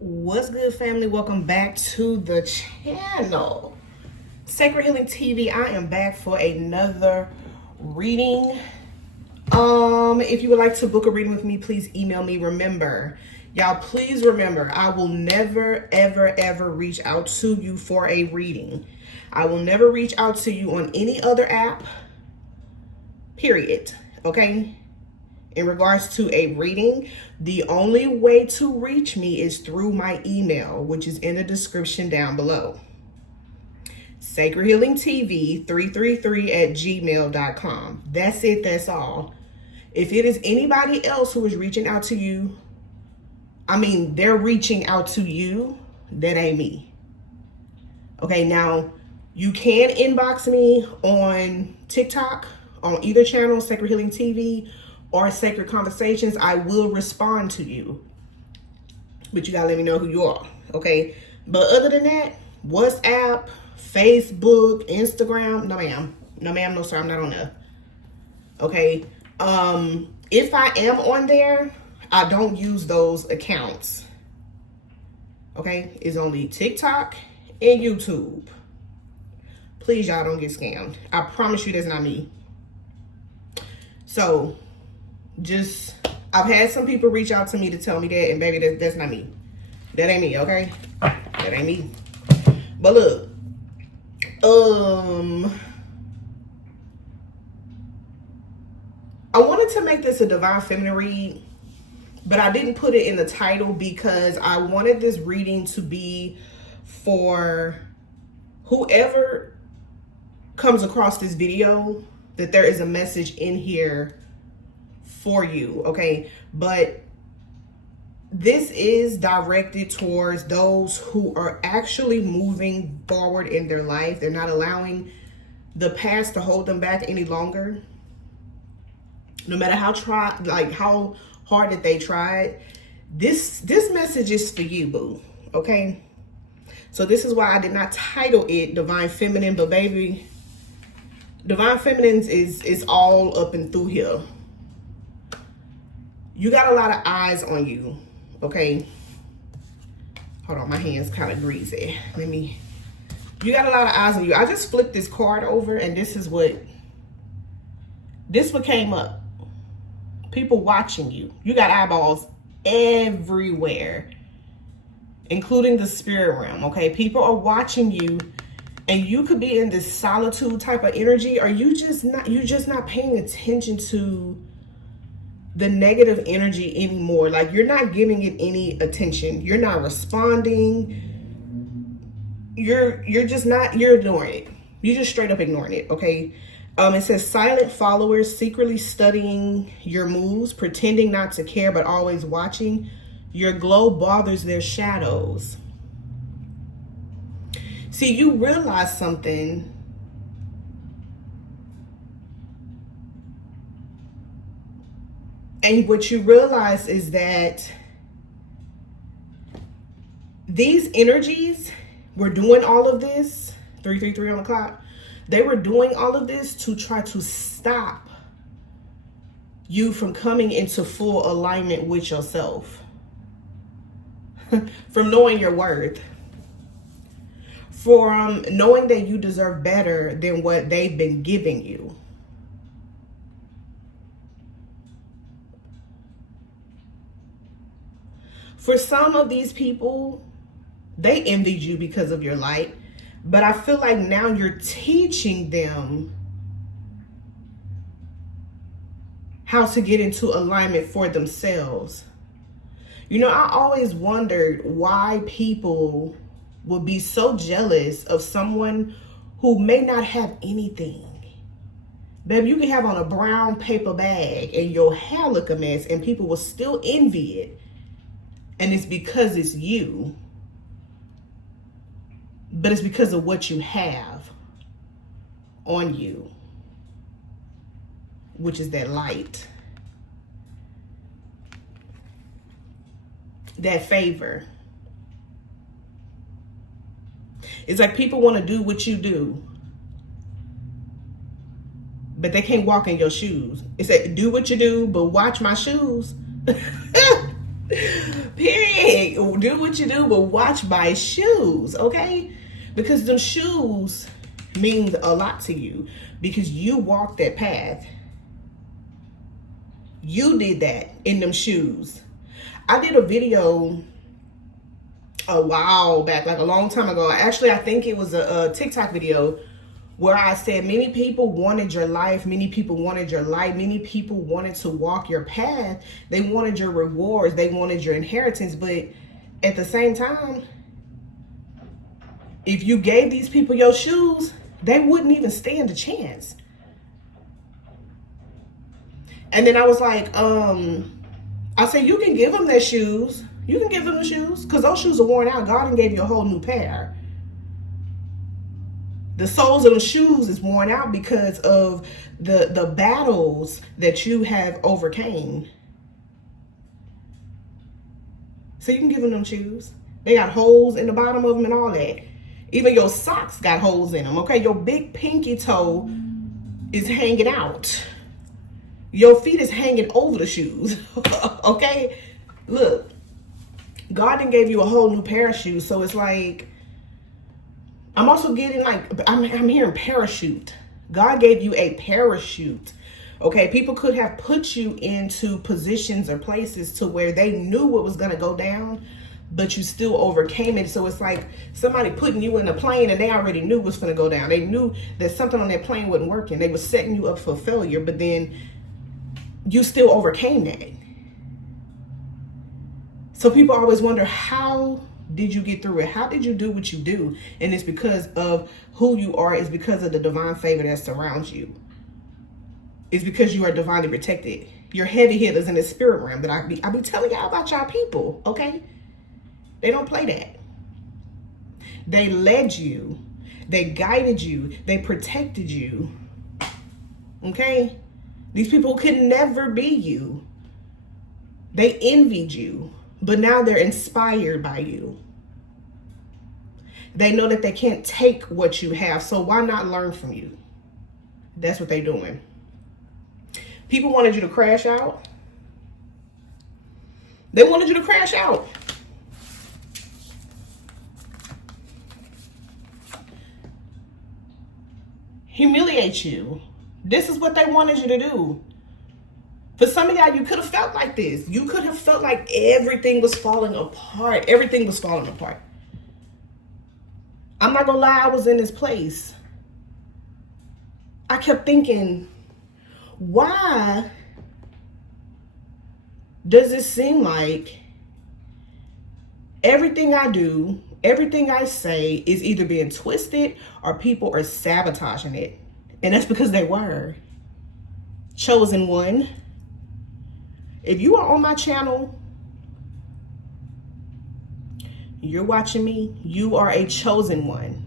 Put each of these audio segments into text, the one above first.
What's good, family? Welcome back to the channel. Sacred Healing TV. I am back for another reading. If you would like to book a reading with me, please email me. Remember, y'all, please remember, I will never, ever reach out to you for a reading. I will never reach out to you on any other app, period. Okay? In regards to a reading, the only way to reach me is through my email, which is in the description down below. sacredhealingtv333@gmail.com. That's it. That's all. If it is anybody else who is reaching out to you, they're reaching out to you, that ain't me. Okay, now you can inbox me on TikTok, on either channel, Sacred Healing TV or Sacred Conversations. I will respond to you, but you gotta let me know who you are, okay? But other than that, WhatsApp, Facebook, Instagram, no ma'am, no sir, I'm not on there. Okay, if I am on there, I don't use those accounts. Okay, it's only TikTok and YouTube. Please, y'all, don't get scammed. I promise you that's not me. So I've had some people reach out to me to tell me that, and baby, that's not me. That ain't me, okay? That ain't me. But look, I wanted to make this a Divine Feminine read, but I didn't put it in the title because I wanted this reading to be for whoever comes across this video, that there is a message in here for you, okay? But this is directed towards those who are actually moving forward in their life. They're not allowing the past to hold them back any longer. No matter how hard that they tried, this message is for you, boo, okay? So this is why I did not title it Divine Feminine, but baby, Divine Feminine is all up and through here. You got a lot of eyes on you, okay? Hold on, my hand's kind of greasy. You got a lot of eyes on you. I just flipped this card over, and this what came up. People watching you. You got eyeballs everywhere, including the spirit realm, okay? People are watching you, and you could be in this solitude type of energy, or you're just not paying attention to the negative energy anymore. Like, you're not giving it any attention. You're not responding. You're ignoring it. You're just straight up ignoring it, okay? It says silent followers secretly studying your moves, pretending not to care, but always watching. Your glow bothers their shadows. See, you realize something. And what you realize is that these energies were doing all of this, 333 on the clock. They were doing all of this to try to stop you from coming into full alignment with yourself, from knowing your worth, from knowing that you deserve better than what they've been giving you. For some of these people, they envied you because of your light. But I feel like now you're teaching them how to get into alignment for themselves. You know, I always wondered why people would be so jealous of someone who may not have anything. Baby, you can have on a brown paper bag and your hair look a mess, and people will still envy it. And it's because it's you. But it's because of what you have on you, which is that light, that favor. It's like people want to do what you do, but they can't walk in your shoes. It's like, do what you do, but watch my shoes. Period. do what you do, but watch my shoes, okay? Because them shoes mean a lot to you because you walked that path. You did that in them shoes. I did a video a while back, like a long time ago. Actually, I think it was a TikTok video where I said many people wanted your life, many people wanted your light, many people wanted to walk your path. They wanted your rewards, they wanted your inheritance, but at the same time, if you gave these people your shoes, they wouldn't even stand a chance. And then I was like, I said, you can give them their shoes. You can give them the shoes because those shoes are worn out. God gave you a whole new pair. The soles of the shoes is worn out because of the battles that you have overcame. So you can give them shoes. They got holes in the bottom of them and all that. Even your socks got holes in them, okay? Your big pinky toe is hanging out. Your feet is hanging over the shoes, okay? Look, God done gave you a whole new pair of shoes, so it's like, I'm also getting like, I'm hearing parachute. God gave you a parachute. Okay, people could have put you into positions or places to where they knew what was going to go down, but you still overcame it. So it's like somebody putting you in a plane and they already knew what's going to go down. They knew that something on that plane wasn't working. They were setting you up for failure, but then you still overcame that. So people always wonder, how did you get through it? How did you do what you do? And it's because of who you are. It's because of the divine favor that surrounds you. It's because you are divinely protected. You're heavy hitters in the spirit realm. But I be telling y'all about y'all people, okay? They don't play that. They led you. They guided you. They protected you. Okay? These people could never be you. They envied you. But now they're inspired by you. They know that they can't take what you have, so why not learn from you? That's what they're doing. People wanted you to crash out. They wanted you to crash out. Humiliate you. This is what they wanted you to do. For some of y'all, you could have felt like this. You could have felt like everything was falling apart. Everything was falling apart. I'm not gonna lie, I was in this place. I kept thinking, why does it seem like everything I do, everything I say is either being twisted or people are sabotaging it? And that's because they were. Chosen one. If you are on my channel, you're watching me, you are a chosen one.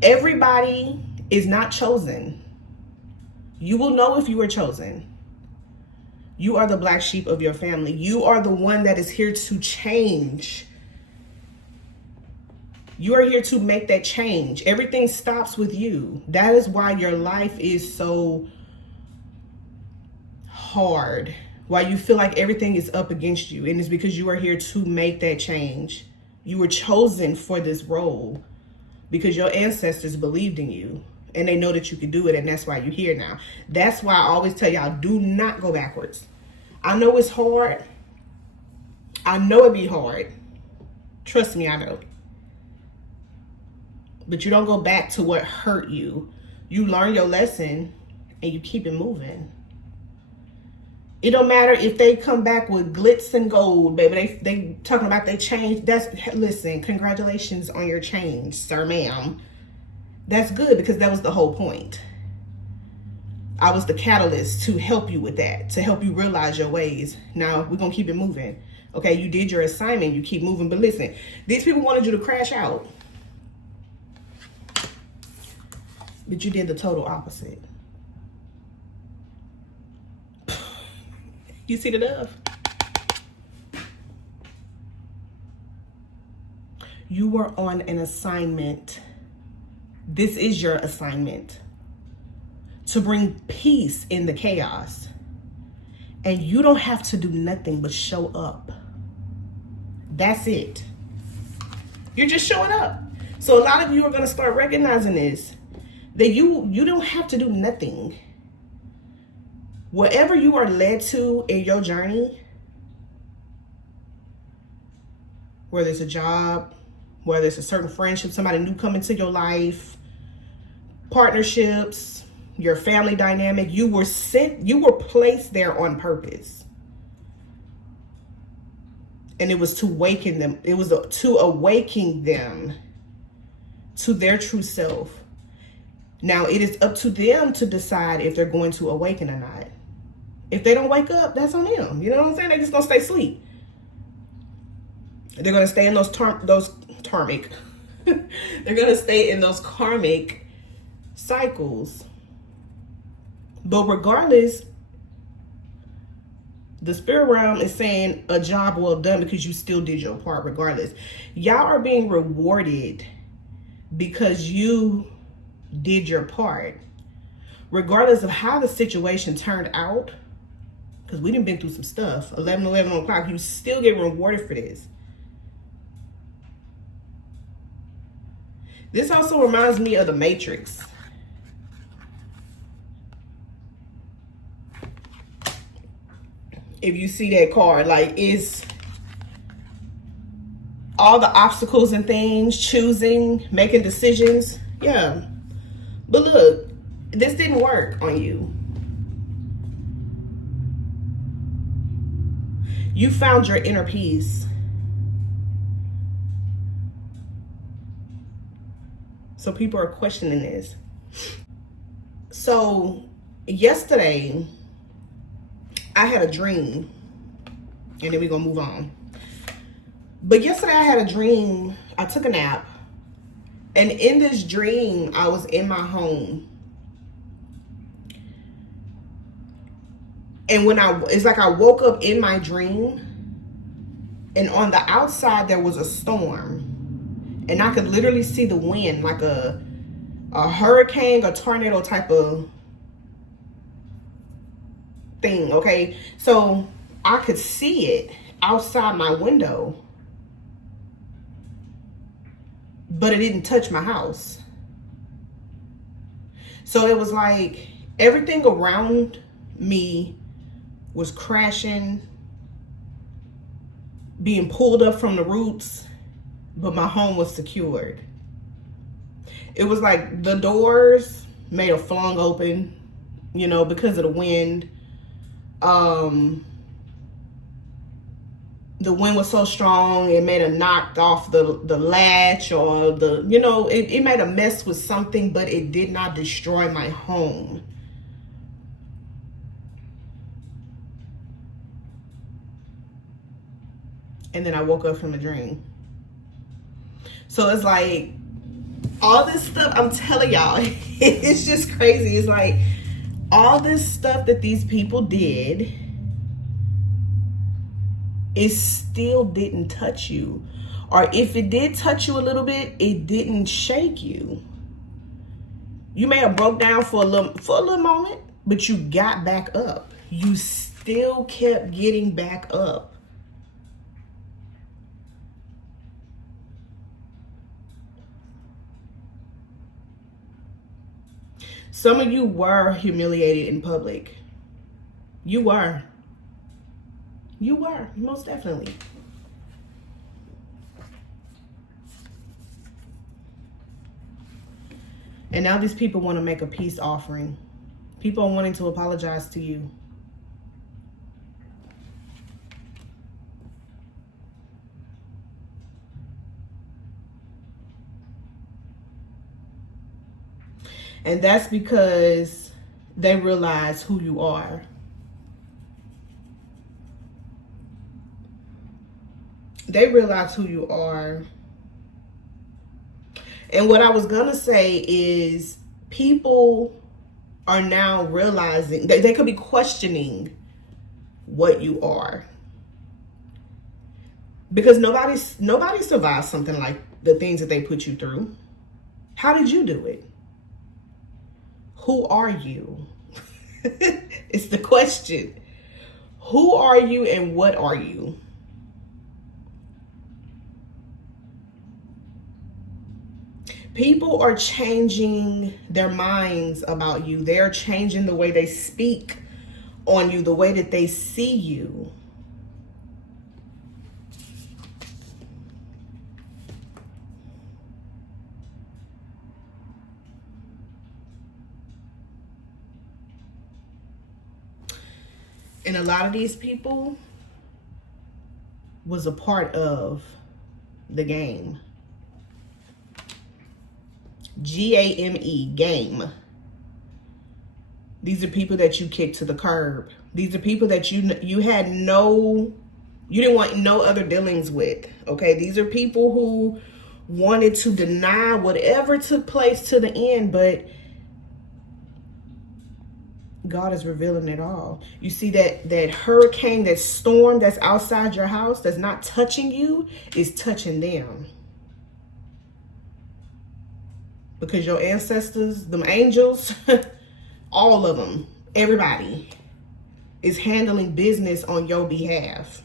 Everybody is not chosen. You will know if you are chosen. You are the black sheep of your family. You are the one that is here to change. You are here to make that change. Everything stops with you. That is why your life is so hard, why you feel like everything is up against you, and it's because you are here to make that change. You were chosen for this role because your ancestors believed in you and they know that you can do it, and that's why you're here now. That's why I always tell y'all, do not go backwards. I know it's hard. I know it be hard. Trust me, I know. But you don't go back to what hurt you. You learn your lesson and you keep it moving. It don't matter if they come back with glitz and gold, baby. They talking about they change. Listen, congratulations on your change, sir, ma'am. That's good because that was the whole point. I was the catalyst to help you with that, to help you realize your ways. Now we're gonna keep it moving. Okay, you did your assignment, you keep moving, but listen, these people wanted you to crash out. But you did the total opposite. You see the love? You were on an assignment. This is your assignment. To bring peace in the chaos. And you don't have to do nothing but show up. That's it. You're just showing up. So a lot of you are going to start recognizing this, that you don't have to do nothing. Whatever you are led to in your journey, whether it's a job, whether it's a certain friendship, somebody new coming to your life, partnerships, your family dynamic, you were placed there on purpose. And it was to awaken them. It was to awaken them to their true self. Now, it is up to them to decide if they're going to awaken or not. If they don't wake up, that's on them. You know what I'm saying? They're just going to stay asleep. They're going to stay in those karmic. They're going to stay in those karmic cycles. But regardless, the spirit realm is saying a job well done because you still did your part regardless. Y'all are being rewarded because you did your part. Regardless of how the situation turned out, because we done been through some stuff, 11 o'clock, you still get rewarded for this. This also reminds me of the Matrix. If you see that card, like, it's all the obstacles and things, choosing, making decisions. Yeah. But look, this didn't work on you. You found your inner peace. So people are questioning this. So yesterday, I had a dream, and then we're gonna move on. But yesterday I had a dream. I took a nap, and in this dream, I was in my home. And it's like I woke up in my dream, and on the outside there was a storm, and I could literally see the wind, like a hurricane, a tornado type of thing. Okay, so I could see it outside my window, but it didn't touch my house. So it was like everything around me was crashing, being pulled up from the roots, but my home was secured. It was like the doors may have flung open, you know, because of the wind. The wind was so strong, it may have knocked off the latch, or it made a mess with something, but it did not destroy my home. And then I woke up from a dream. So it's like all this stuff, I'm telling y'all, it's just crazy. It's like all this stuff that these people did, it still didn't touch you. Or if it did touch you a little bit, it didn't shake you. You may have broke down for a little moment, but you got back up. You still kept getting back up. Some of you were humiliated in public. You were. You were, most definitely. And now these people want to make a peace offering. People are wanting to apologize to you. And that's because they realize who you are. They realize who you are. And what I was going to say is people are now realizing that they could be questioning what you are. Because nobody survives something like the things that they put you through. How did you do it? Who are you? It's the question. Who are you and what are you? People are changing their minds about you. They're changing the way they speak on you, the way that they see you. And a lot of these people was a part of the game. G-A-M-E, game. These are people that you kicked to the curb. These are people that you didn't want no other dealings with. Okay, these are people who wanted to deny whatever took place to the end, but God is revealing it all. You see that hurricane, that storm that's outside your house, that's not touching you, is touching them. Because your ancestors, them angels, all of them, everybody is handling business on your behalf.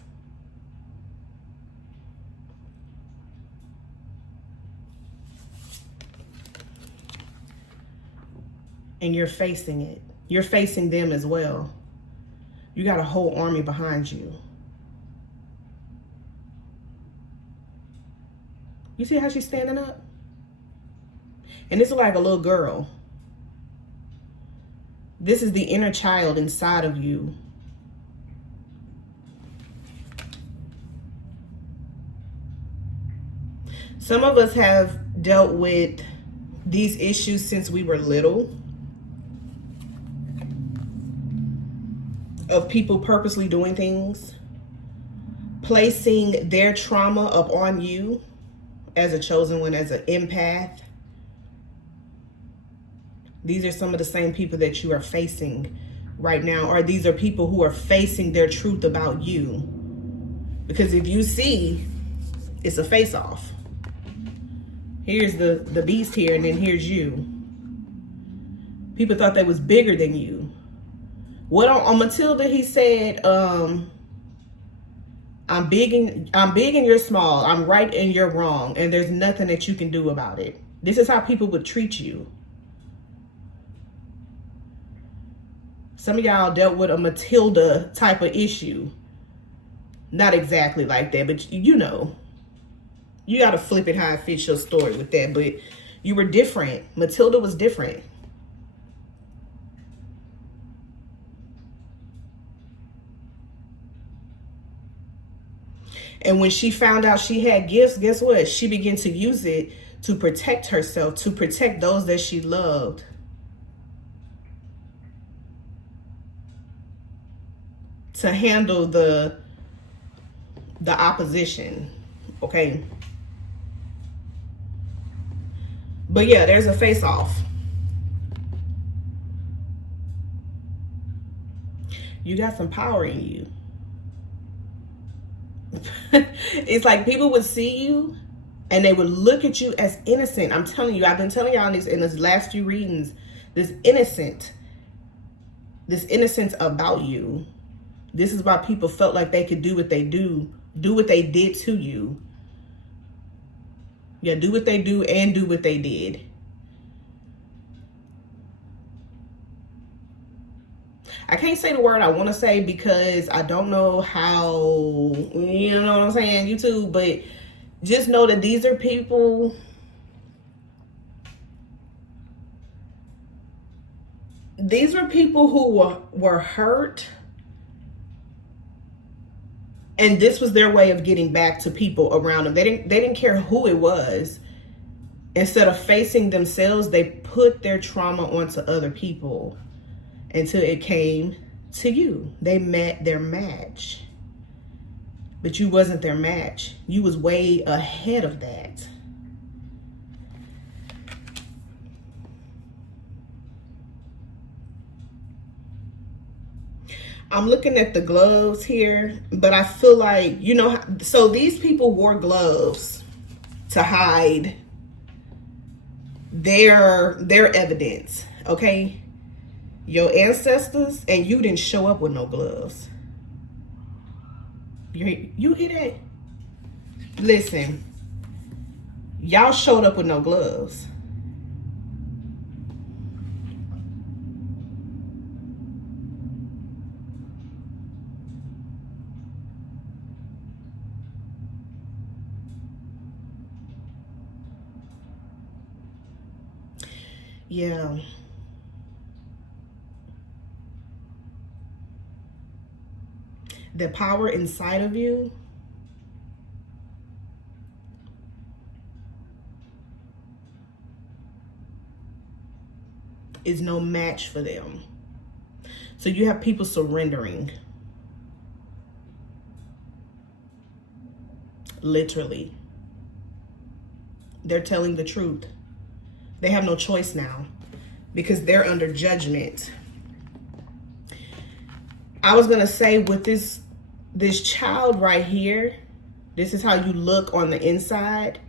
And you're facing it. You're facing them as well. You got a whole army behind you. You see how she's standing up? And this is like a little girl. This is the inner child inside of you. Some of us have dealt with these issues since we were little. Of people purposely doing things, placing their trauma up on you as a chosen one, as an empath. These are some of the same people that you are facing right now, or these are people who are facing their truth about you. Because if you see, it's a face-off. Here's the beast here, and then here's you. People thought they was bigger than you. What on Matilda, he said, I'm big and you're small. I'm right and you're wrong. And there's nothing that you can do about it. This is how people would treat you. Some of y'all dealt with a Matilda type of issue. Not exactly like that, but you know. You got to flip it how it fits your story with that. But you were different. Matilda was different. And when she found out she had gifts, guess what? She began to use it to protect herself, to protect those that she loved. To handle the opposition. Okay. But yeah, there's a face-off. You got some power in you. It's like people would see you and they would look at you as innocent. I'm telling you, I've been telling y'all in this last few readings, this innocence about you. This is why people felt like they could do what they do what they did to you. Yeah, do what they do and do what they did. I can't say the word I want to say because I don't know how, you know what I'm saying, YouTube, but just know that these are people who were hurt, and this was their way of getting back to people around them. They didn't care who it was. Instead of facing themselves, they put their trauma onto other people until it came to you. They met their match. But you wasn't their match. You was way ahead of that. I'm looking at the gloves here, but I feel like, you know, so these people wore gloves to hide their evidence, okay? Your ancestors, and you didn't show up with no gloves. You hear that? Listen, y'all showed up with no gloves. Yeah. The power inside of you is no match for them. So you have people surrendering. Literally. They're telling the truth. They have no choice now because they're under judgment. I was going to say with this child right here, this is how you look on the inside.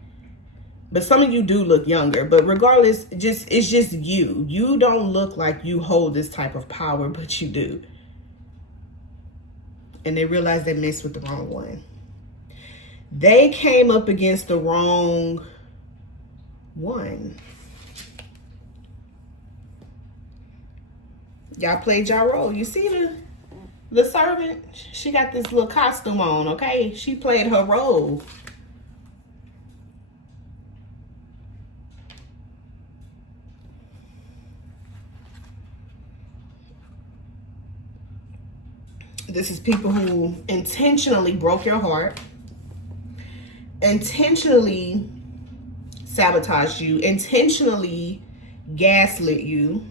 But some of you do look younger. But regardless, it's just you. You don't look like you hold this type of power, but you do. And they realize they messed with the wrong one. They came up against the wrong one. Y'all played y'all role. You see the servant? She got this little costume on, okay? She played her role. This is people who intentionally broke your heart, intentionally sabotaged you, intentionally gaslit you.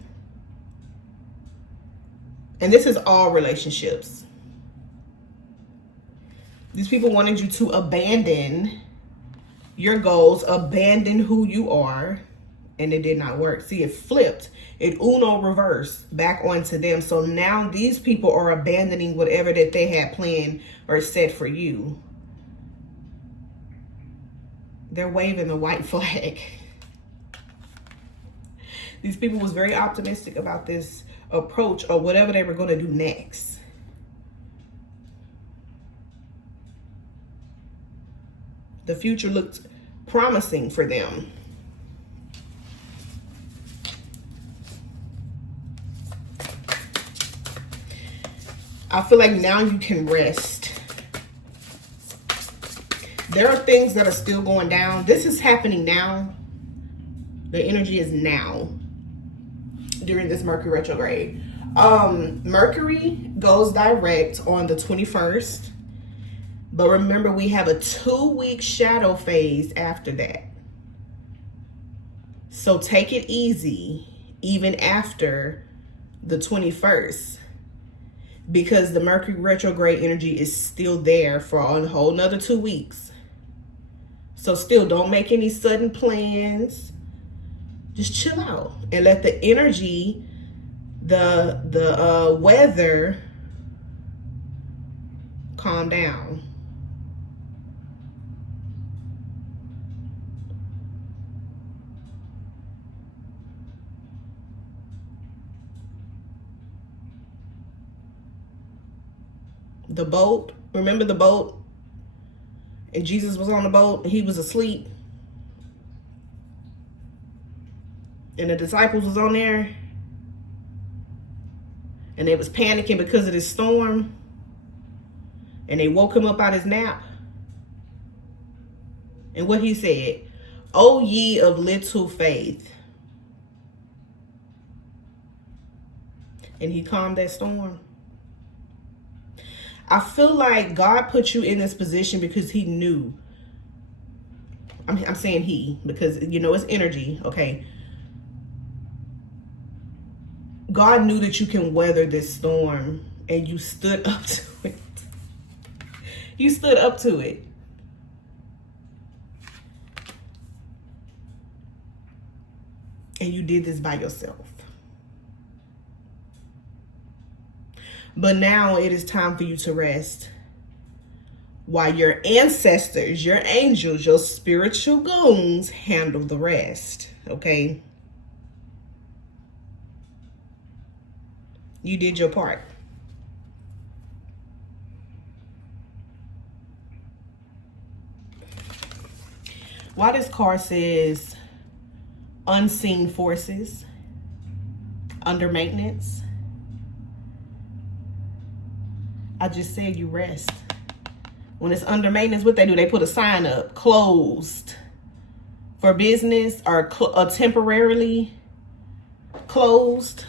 And this is all relationships. These people wanted you to abandon your goals, abandon who you are, and it did not work. See, it flipped. It Uno reversed back onto them. So now these people are abandoning whatever that they had planned or set for you. They're waving the white flag. These people was very optimistic about this approach or whatever they were going to do next. The future looked promising for them. I feel like now you can rest. There are things that are still going down. This is happening now. The energy is now during this Mercury retrograde. Mercury goes direct on the 21st. But remember, we have a 2-week shadow phase after that. So take it easy even after the 21st. Because the Mercury retrograde energy is still there for a whole nother 2 weeks. So still don't make any sudden plans. Just chill out and let the energy, the weather calm down. The boat, remember the boat? And Jesus was on the boat and he was asleep. And the disciples was on there. And they was panicking because of this storm. And they woke him up out his nap. And what he said, "O ye of little faith." And he calmed that storm. I feel like God put you in this position because he knew. I'm saying he, because, you know, it's energy, okay? God knew that you can weather this storm, and you stood up to it. You stood up to it. And you did this by yourself. But now it is time for you to rest. While your ancestors, your angels, your spiritual goons handle the rest. Okay? You did your part. Why this card says unseen forces, under maintenance. I just said you rest. When it's under maintenance, what they do, they put a sign up, closed for business or temporarily. closed.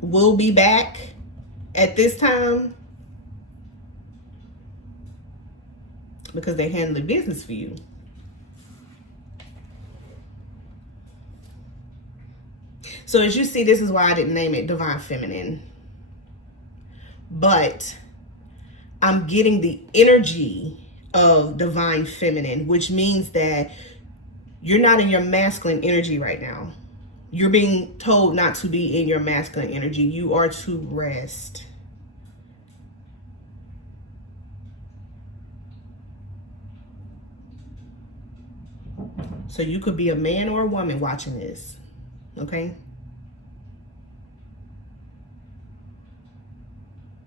Will be back at this time because they handle business for you. So as you see, this is why I didn't name it Divine Feminine. But I'm getting the energy of Divine Feminine, which means that you're not in your masculine energy right now. You're being told not to be in your masculine energy. You are to rest. So you could be a man or a woman watching this, okay?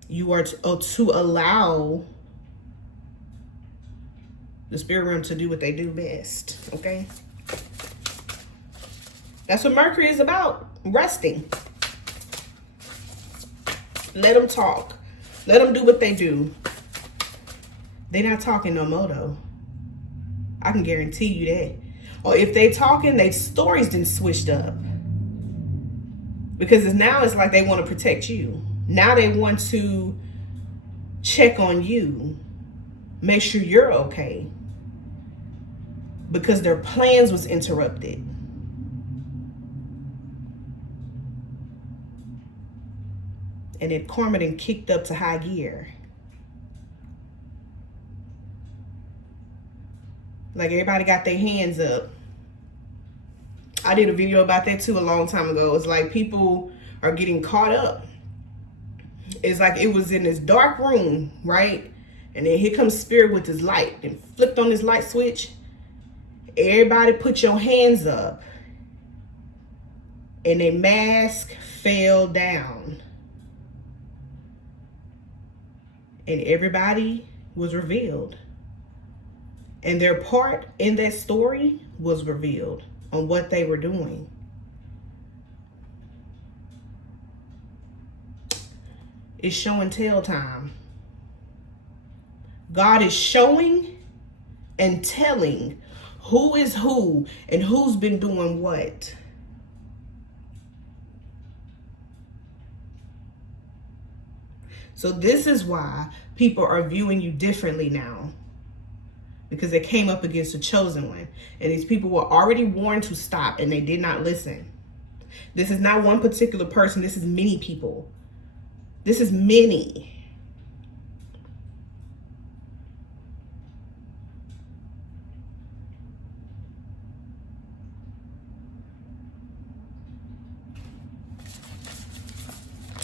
You are to allow the spirit realm to do what they do best, okay? That's what Mercury is about, resting. Let them talk. Let them do what they do. They're not talking no more, though. I can guarantee you that. Or if they talking, their stories done switched up. Because now it's like they want to protect you. Now they want to check on you. Make sure you're okay. Because their plans was interrupted. And then karma then kicked up to high gear. Like everybody got their hands up. I did a video about that too a long time ago. It's like people are getting caught up. It's like it was in this dark room, right? And then here comes spirit with his light and flipped on this light switch. Everybody put your hands up. And a mask fell down. And everybody was revealed. And their part in that story was revealed on what they were doing. It's show and tell time. God is showing and telling who is who and who's been doing what. So this is why people are viewing you differently now. Because they came up against a chosen one. And these people were already warned to stop and they did not listen. This is not one particular person. This is many people. This is many.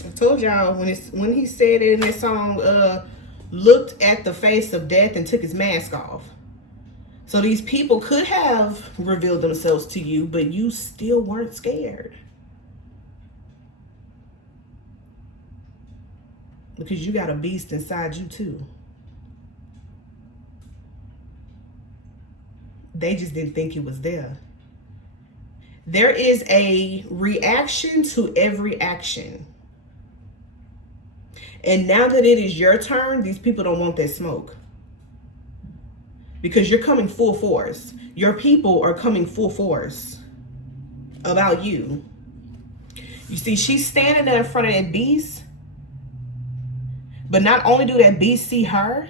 I told y'all when he said it in that song, looked at the face of death and took his mask off. So these people could have revealed themselves to you, but you still weren't scared. Because you got a beast inside you too. They just didn't think it was there. There is a reaction to every action. And now that it is your turn, these people don't want that smoke. Because you're coming full force. Your people are coming full force about you. You see, she's standing there in front of that beast. But not only do that beast see her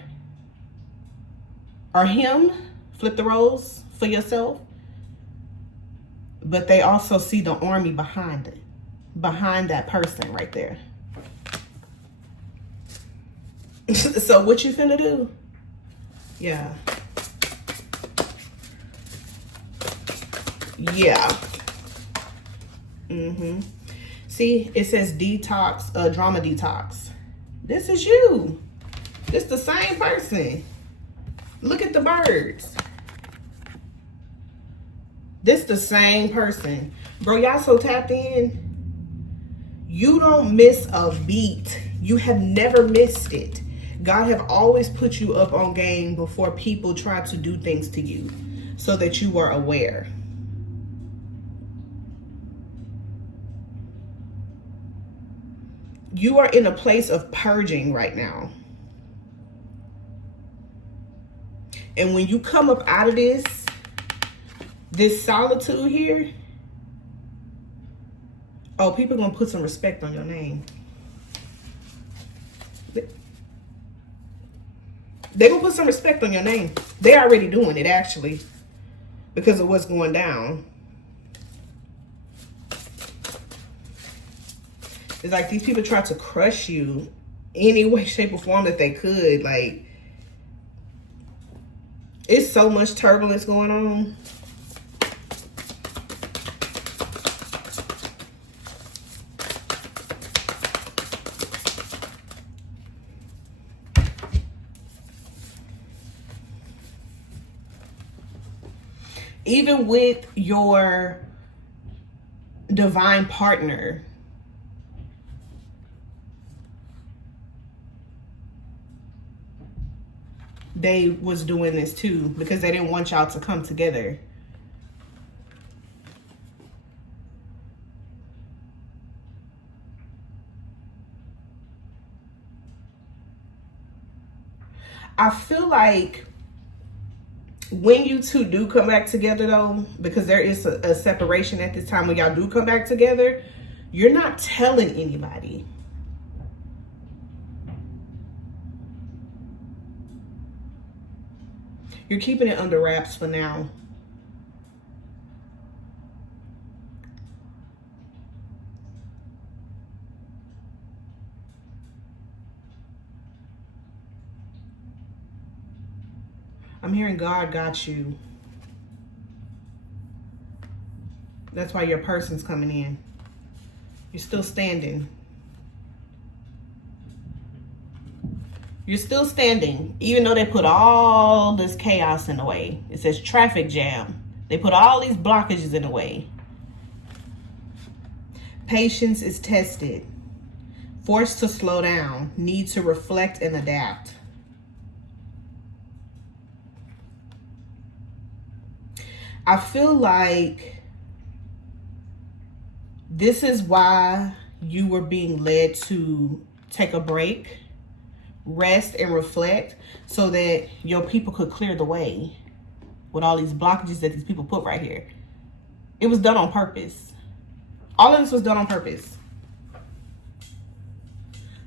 or him, flip the roles for yourself, but they also see the army behind it, behind that person right there. So what you finna do? Yeah. Yeah. See, it says detox, drama detox. This is you. This the same person. Look at the birds. This the same person. Bro, y'all so tapped in. You don't miss a beat. You have never missed it. God have always put you up on game before people try to do things to you so that you are aware. You are in a place of purging right now. And when you come up out of this solitude here, oh, people gonna put some respect on your name. They gonna put some respect on your name. They already doing it, actually, because of what's going down. It's like these people try to crush you any way, shape, or form that they could. Like, it's so much turbulence going on. Even with your divine partner, they was doing this too because they didn't want y'all to come together. I feel like when you two do come back together, though, because there is a separation at this time when y'all do come back together, you're not telling anybody. You're keeping it under wraps for now. I'm hearing God got you. That's why your person's coming in. You're still standing. You're still standing, even though they put all this chaos in the way. It says traffic jam. They put all these blockages in the way. Patience is tested. Forced to slow down. Need to reflect and adapt. I feel like this is why you were being led to take a break, rest, and reflect so that your people could clear the way with all these blockages that these people put right here. It was done on purpose. All of this was done on purpose.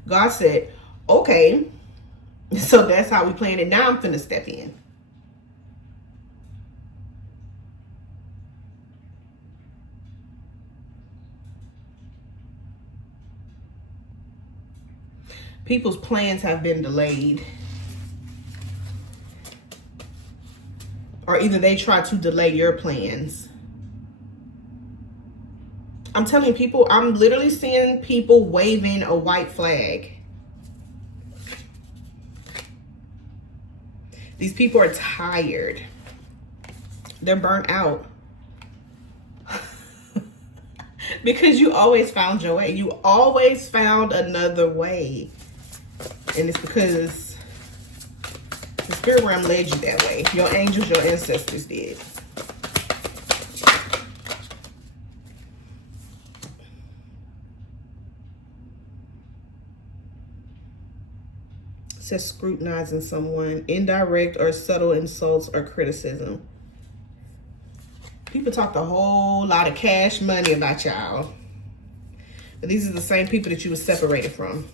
God said, okay, so that's how we planned it. Now I'm finna step in. People's plans have been delayed. Or either they try to delay your plans. I'm telling people, I'm literally seeing people waving a white flag. These people are tired. They're burnt out. Because you always found your way. You always found another way. And it's because the spirit realm led you that way. Your angels, your ancestors did. It says scrutinizing someone, indirect or subtle insults or criticism. People talked a whole lot of cash money about y'all. But these are the same people that you were separated from.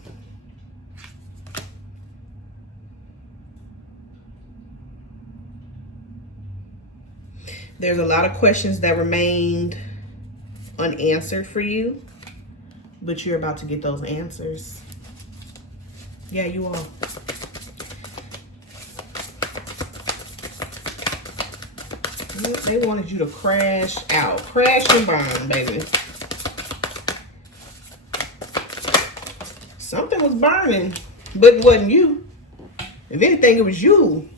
There's a lot of questions that remained unanswered for you, but you're about to get those answers. Yeah, you are. They wanted you to crash out. Crash and burn, baby. Something was burning, but it wasn't you. If anything, it was you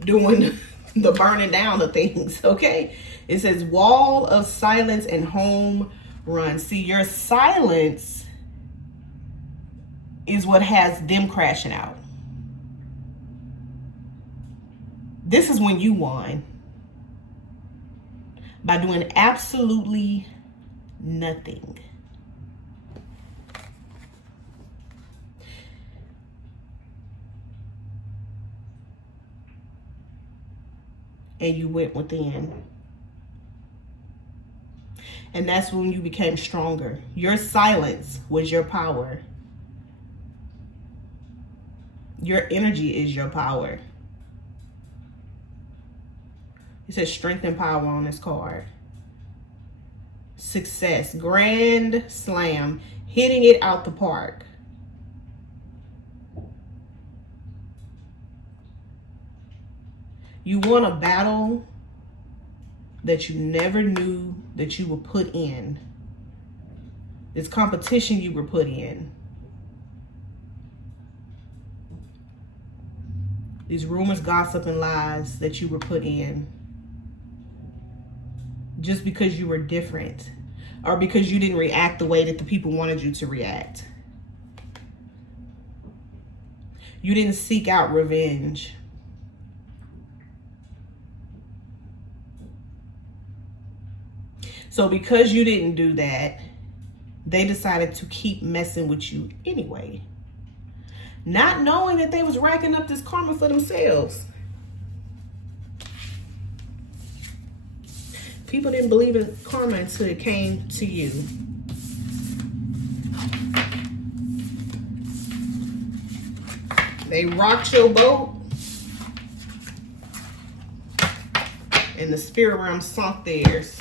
doing the burning down of things, okay? It says wall of silence and home run. See, your silence is what has them crashing out. This is when you won. By doing absolutely nothing. and you went within. And that's when you became stronger. Your silence was your power. Your energy is your power. It says strength and power on this card. Success, grand slam, hitting it out the park. You won a battle that you never knew that you were put in. This competition you were put in. These rumors, gossip, and lies that you were put in. Just because you were different. Or because you didn't react the way that the people wanted you to react. You didn't seek out revenge. So because you didn't do that, they decided to keep messing with you anyway. Not knowing that they was racking up this karma for themselves. People didn't believe in karma until it came to you. They rocked your boat, and the spirit realm sunk theirs.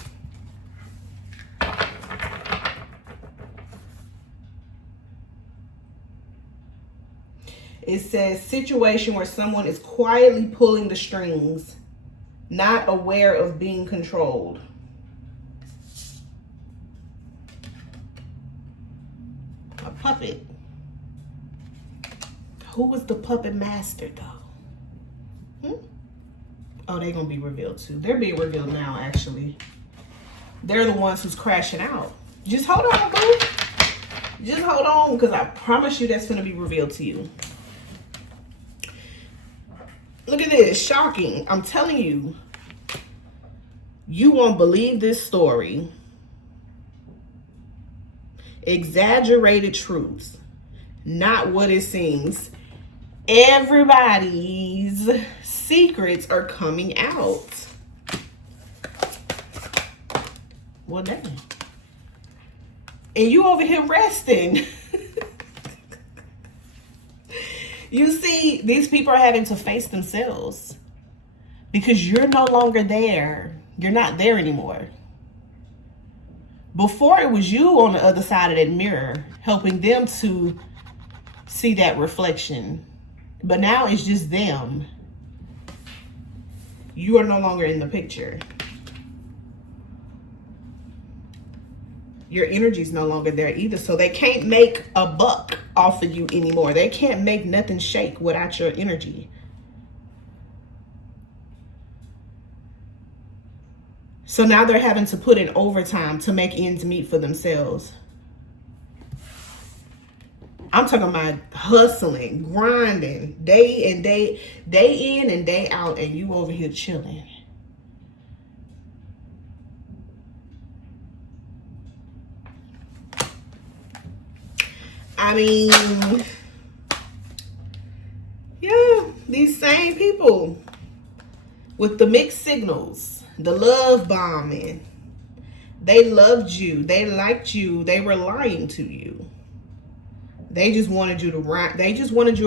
It says situation where someone is quietly pulling the strings, not aware of being controlled. A puppet. Who was the puppet master though? Oh, they're gonna be revealed too. They're being revealed now, actually. They're the ones who's crashing out. Just hold on, boo. Just hold on, because I promise you that's gonna be revealed to you. Look at this, shocking. I'm telling you, you won't believe this story. Exaggerated truths, not what it seems. Everybody's secrets are coming out. Well, dang. And you over here resting. You see, these people are having to face themselves because you're no longer there. You're not there anymore. Before, it was you on the other side of that mirror, helping them to see that reflection. But now it's just them. You are no longer in the picture. Your energy's no longer there either, so they can't make a buck off of you anymore. They can't make nothing shake without your energy. So now they're having to put in overtime to make ends meet for themselves. I'm talking about hustling, grinding, day in and day out, and you over here chilling. I mean, yeah, these same people with the mixed signals, the love bombing, they loved you, they liked you, they were lying to you. They just wanted you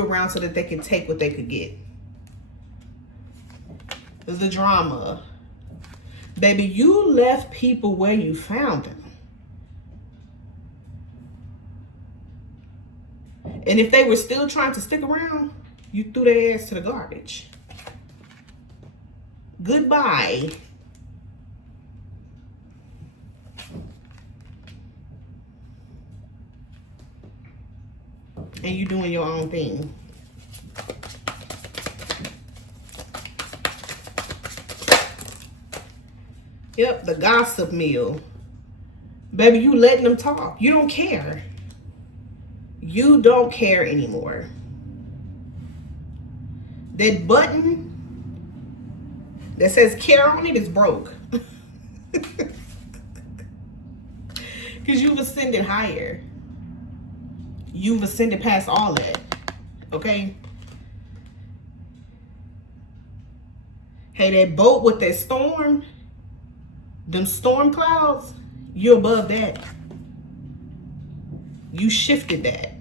around so that they could take what they could get. The drama. Baby, you left people where you found them. And if they were still trying to stick around, you threw their ass to the garbage. Goodbye. And you doing your own thing. Yep, the gossip mill. Baby, you letting them talk. You don't care. You don't care anymore. That button that says care on it is broke. Because you've ascended higher. You've ascended past all that. Okay? Hey, that boat with that storm, them storm clouds, you're above that. You shifted that.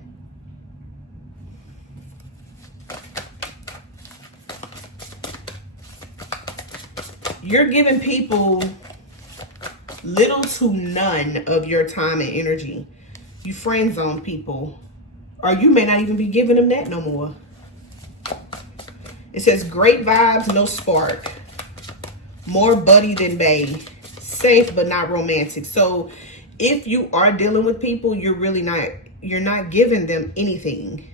You're giving people little to none of your time and energy. You friend zone people, or you may not even be giving them that no more. It says great vibes, no spark. More buddy than bae. Safe but not romantic. So if you are dealing with people, you're not giving them anything.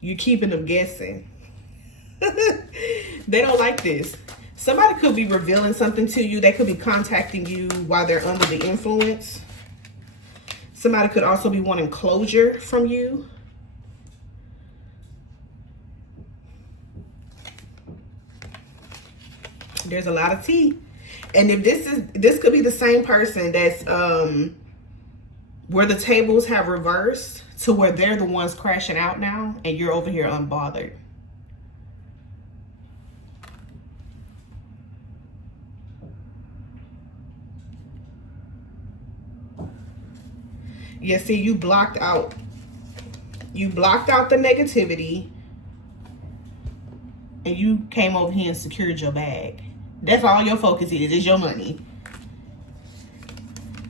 You're keeping them guessing. They don't like this. Somebody could be revealing something to you. They could be contacting you while they're under the influence. Somebody could also be wanting closure from you. There's a lot of tea. And if this could be the same person that's where the tables have reversed to where they're the ones crashing out now and you're over here unbothered. Yeah, see, you blocked out the negativity and you came over here and secured your bag. That's all your focus is your money.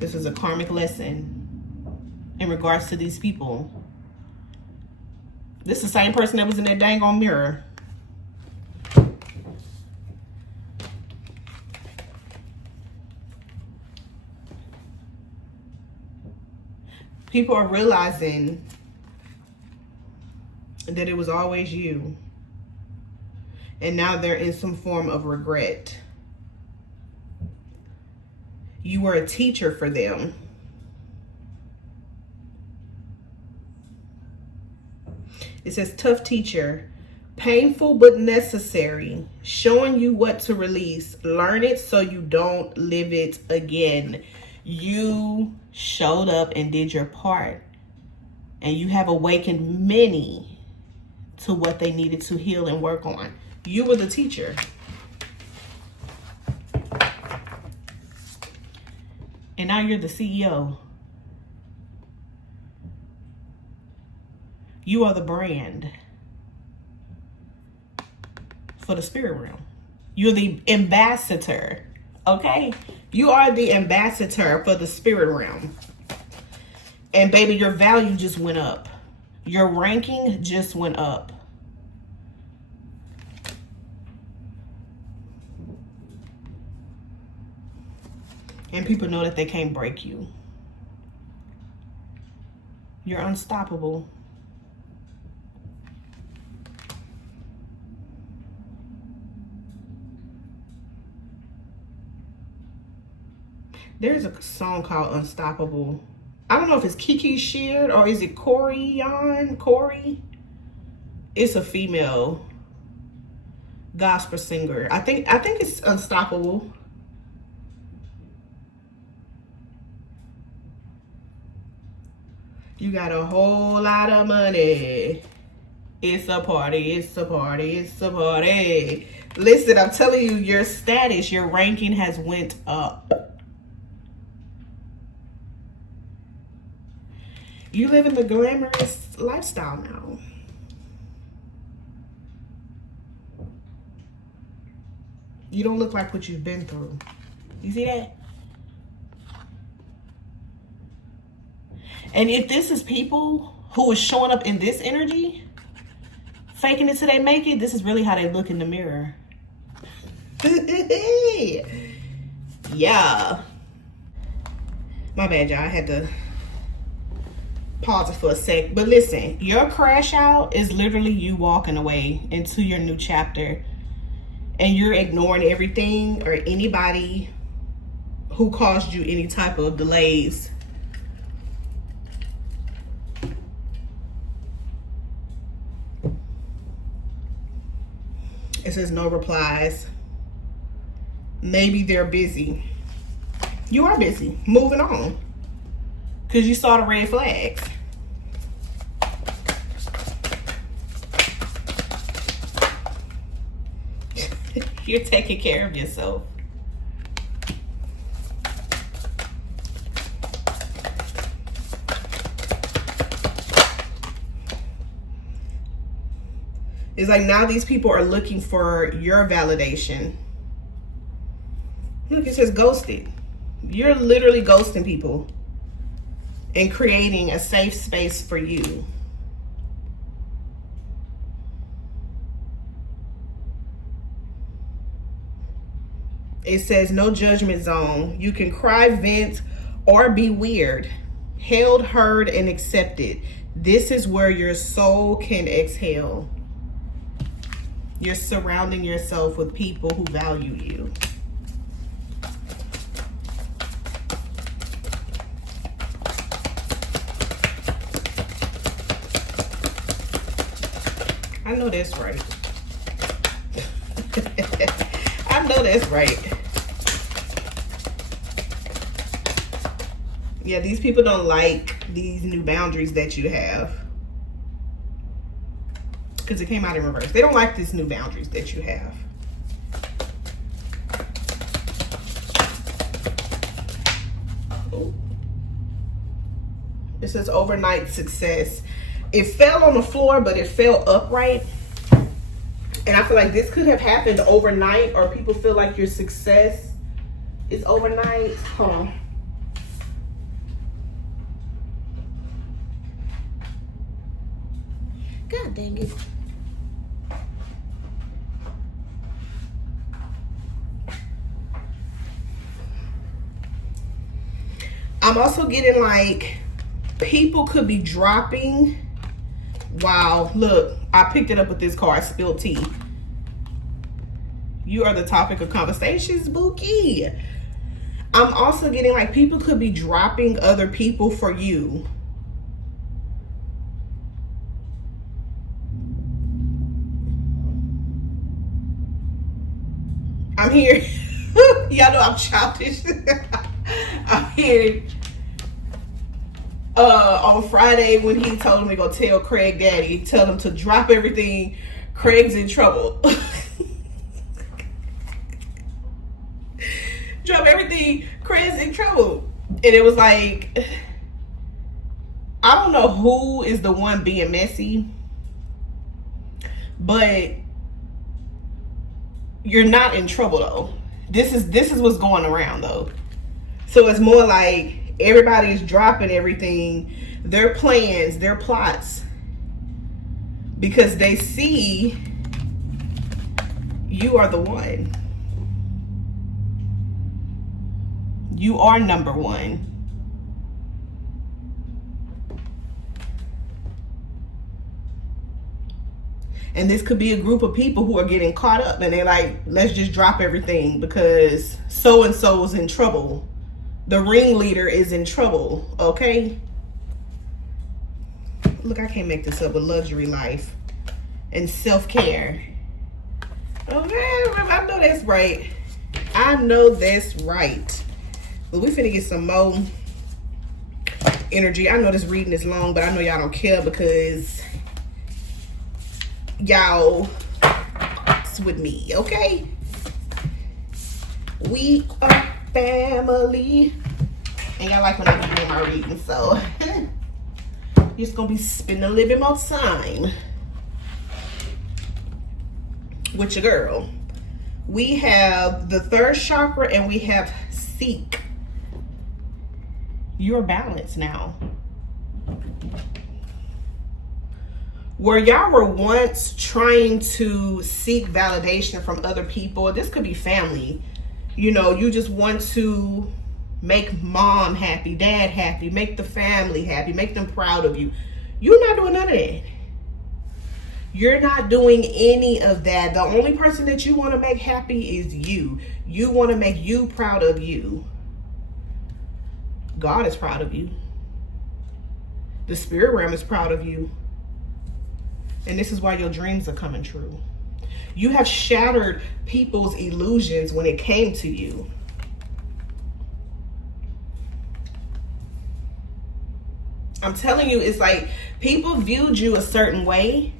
This is a karmic lesson in regards to these people. This is the same person that was in that dang on mirror. People are realizing that it was always you. And now they're in some form of regret. You were a teacher for them. It says tough teacher, painful but necessary, showing you what to release. Learn it so you don't live it again. You showed up and did your part, and you have awakened many to what they needed to heal and work on. You were the teacher. And now you're the CEO. You are the brand for the spirit realm. You're the ambassador, okay? You are the ambassador for the spirit realm. And baby, your value just went up. Your ranking just went up. And people know that they can't break you. You're unstoppable. There's a song called Unstoppable. I don't know if it's Kiki Sheard or is it Corey? It's a female gospel singer. I think it's Unstoppable. You got a whole lot of money. It's a party, it's a party, it's a party. Listen, I'm telling you, your status, your ranking has went up. You live in the glamorous lifestyle now. You don't look like what you've been through. You see that? And if this is people who is showing up in this energy, faking it till they make it, this is really how they look in the mirror. Yeah. My bad, y'all. I had to pause it for a sec. But listen, your crash out is literally you walking away into your new chapter. And you're ignoring everything or anybody who caused you any type of delays. It says no replies. Maybe they're busy. You are busy. Moving on. Because you saw the red flags. You're taking care of yourself. It's like now these people are looking for your validation. Look, it says ghosted. You're literally ghosting people and creating a safe space for you. It says no judgment zone. You can cry, vent, or be weird. Held, heard, and accepted. This is where your soul can exhale. You're surrounding yourself with people who value you. I know that's right. I know that's right. Yeah, these people don't like these new boundaries that you have. Because it came out in reverse. They don't like these new boundaries that you have. Ooh. It says overnight success. It fell on the floor, but it fell upright. And I feel like this could have happened overnight, or people feel like your success is overnight. Hold on. God dang it. I'm also getting like people could be dropping. Wow, look, I picked it up with this card, spilled tea. You are the topic of conversation, spooky. I'm also getting like people could be dropping other people for you. I'm here. Y'all know I'm childish. I'm here. On Friday when he told him to go tell Craig daddy, tell him to drop everything. Craig's in trouble. Drop everything. Craig's in trouble. And it was like, I don't know who is the one being messy, but you're not in trouble though. This is what's going around though. So it's more like everybody's dropping everything, their plans, their plots, because they see you are the one. You are number one. And this could be a group of people who are getting caught up and they're like, let's just drop everything because so-and-so is in trouble. The ringleader is in trouble, okay? Look, I can't make this up, but luxury life and self-care. Okay, I know that's right. I know that's right. But we finna get some more energy. I know this reading is long, but I know y'all don't care because y'all is with me, okay? We are family. And y'all like when I'm doing my reading, so you're just gonna be spending a little bit more time with your girl. We have the third chakra and we have seek. You're balanced now. Where y'all were once trying to seek validation from other people, this could be family. You know, you just want to make mom happy, dad happy, make the family happy, make them proud of you. You're not doing none of that. You're not doing any of that. The only person that you want to make happy is you. You want to make you proud of you. God is proud of you. The spirit realm is proud of you. And this is why your dreams are coming true. You have shattered people's illusions when it came to you. I'm telling you, it's like people viewed you a certain way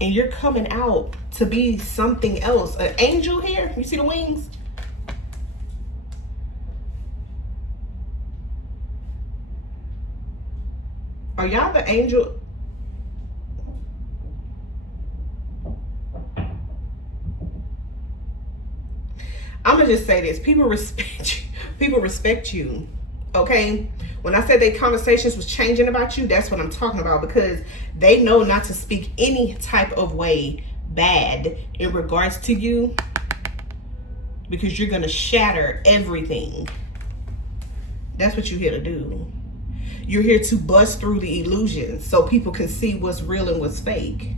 And you're coming out to be something else. An angel here. You see the wings? Are y'all the angel? I'm gonna just say this. People respect you. People respect you. Okay? When I said their conversations was changing about you, that's what I'm talking about, because they know not to speak any type of way bad in regards to you, because you're gonna shatter everything. That's what you're here to do. You're here to bust through the illusions so people can see what's real and what's fake.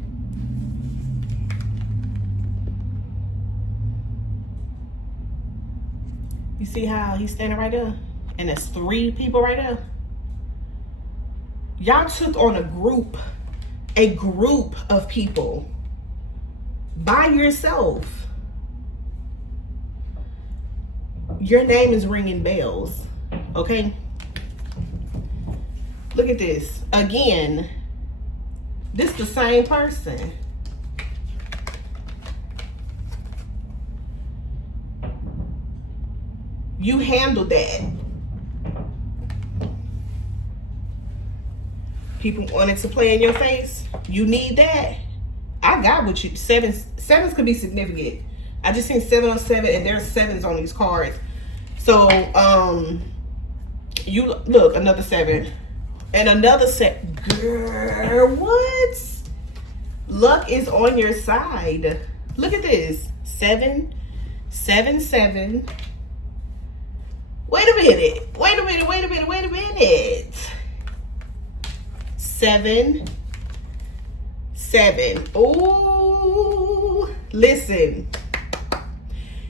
You see how he's standing right there? And there's 3 people right there. Y'all took on a group of people by yourself. Your name is ringing bells, okay? Look at this. Again, this the same person. You handled that. People wanted to play in your face. You need that. I got what you. Sevens could be significant. I just seen 7 on 7, and there's 7s on these cards. So, you look, another 7. And another set. Girl, what? Luck is on your side. Look at this. 7, 7, 7. Wait a minute. Wait a minute. Wait a minute. Wait a minute. 7, 7. Ooh. Listen.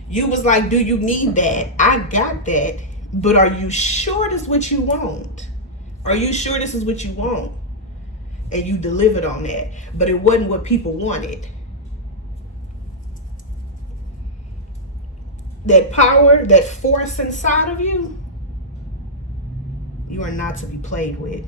You was like, do you need that? I got that. But are you sure this is what you want? Are you sure this is what you want? And you delivered on that. But it wasn't what people wanted. That power, that force inside of you, you are not to be played with.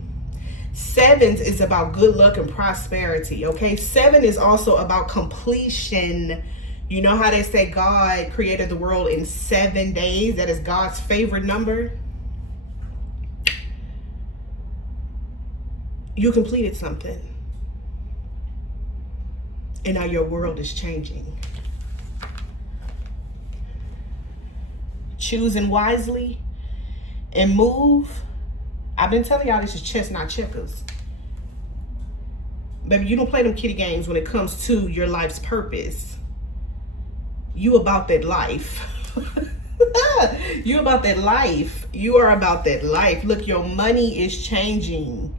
7s is about good luck and prosperity, okay? 7 is also about completion. You know how they say God created the world in 7 days? That is God's favorite number. You completed something. And now your world is changing. Choosing wisely and move. I've been telling y'all this is chess, not checkers. Baby, you don't play them kitty games when it comes to your life's purpose. You about that life. You about that life. You are about that life. Look, your money is changing.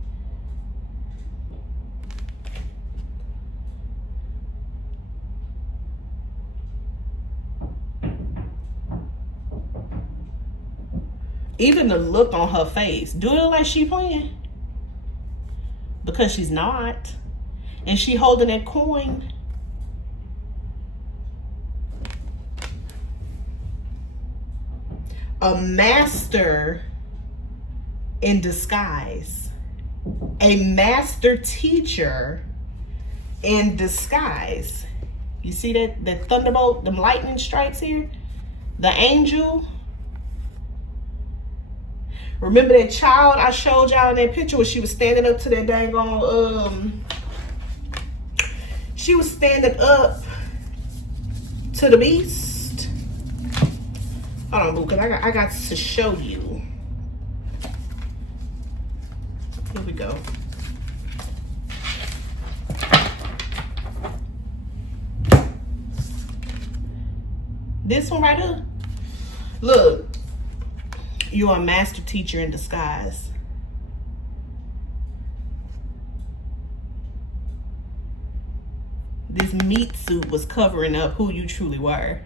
Even the look on her face. Do it look like she playing? Because she's not. And she holding that coin. A master in disguise. A master teacher in disguise. You see that thunderbolt, them lightning strikes here? The angel. Remember that child I showed y'all in that picture where she was standing up to that dang on, she was standing up to the beast. Hold on, boo, because I got to show you. Here we go. This one right here. Look. You're a master teacher in disguise. This meat suit was covering up who you truly were.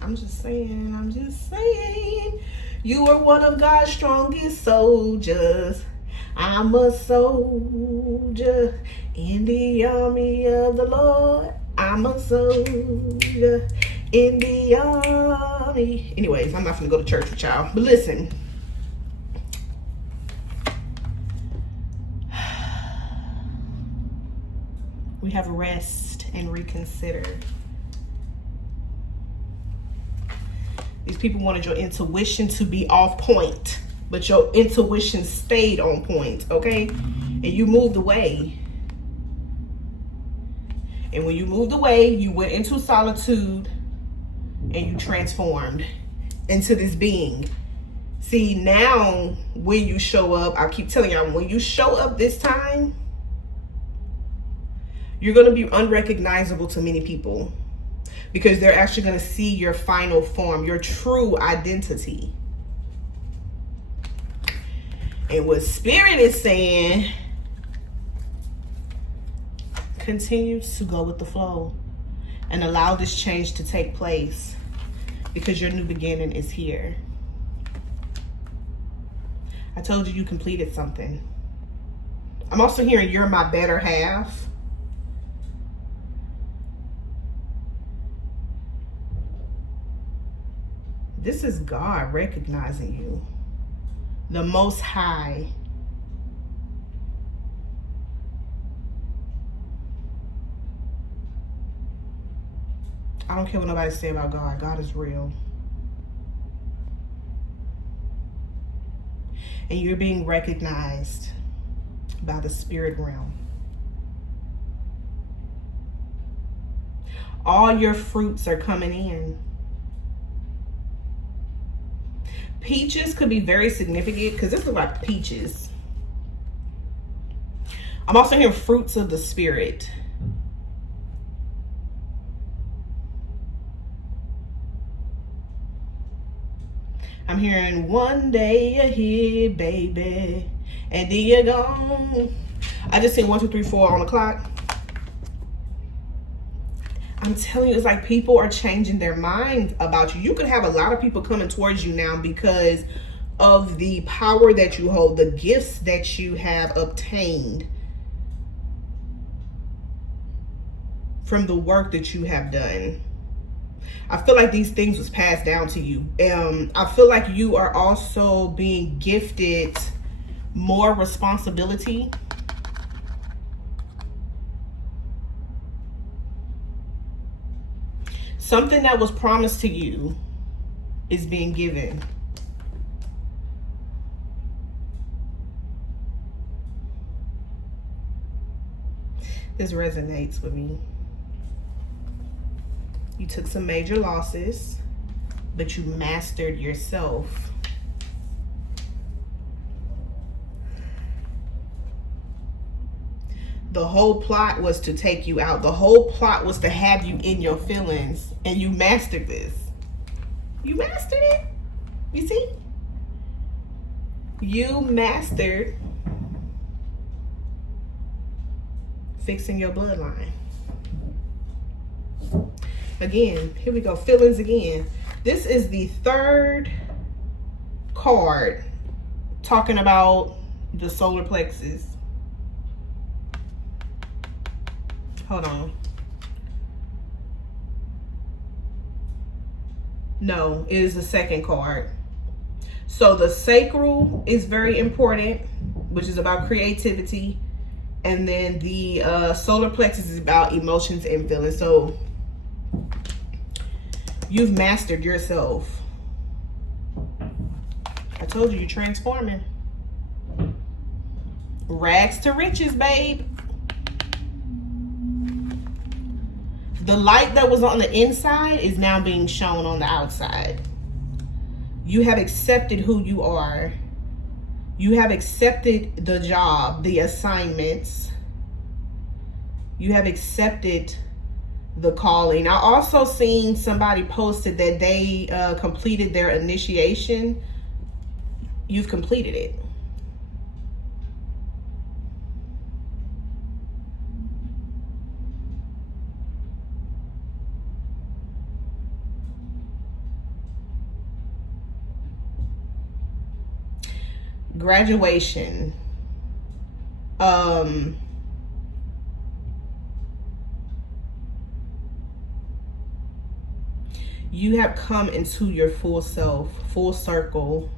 I'm just saying. You are one of God's strongest soldiers. I'm a soldier in the army of the Lord. I'm a soldier in the army. Anyways, I'm not gonna go to church with y'all. But listen. We have rest and reconsider. These people wanted your intuition to be off point, but your intuition stayed on point, okay? And you moved away. And when you moved away, you went into solitude and you transformed into this being. See, now when you show up, I keep telling y'all, when you show up this time, you're going to be unrecognizable to many people because they're actually going to see your final form, your true identity. And what Spirit is saying, continue to go with the flow and allow this change to take place because your new beginning is here. I told you you completed something. I'm also hearing you're my better half. This is God recognizing you. The Most High. I don't care what nobody say about God. God is real. And you're being recognized by the spirit realm. All your fruits are coming in. Peaches could be very significant because this is like peaches. I'm also hearing fruits of the spirit. I'm hearing one day you're here, baby, and then you're gone. I just seen 1, 2, 3, 4 on the clock. I'm telling you, it's like people are changing their minds about you. You could have a lot of people coming towards you now because of the power that you hold, the gifts that you have obtained from the work that you have done. I feel like these things was passed down to you. I feel like you are also being gifted more responsibility. Something that was promised to you is being given. This resonates with me. You took some major losses, but you mastered yourself. The whole plot was to take you out. The whole plot was to have you in your feelings, and you mastered this. You mastered it. You see? You mastered fixing your bloodline. Again, here we go. Feelings again. This is the third card talking about the solar plexus. Hold on. No, it is the second card. So the sacral is very important, which is about creativity. And then the solar plexus is about emotions and feelings. So you've mastered yourself. I told you, you're transforming. Rags to riches, babe. The light that was on the inside is now being shown on the outside. You have accepted who you are. You have accepted the job, the assignments. You have accepted the calling. I also seen somebody posted that they completed their initiation. You've completed it. Graduation. You have come into your full self, full circle.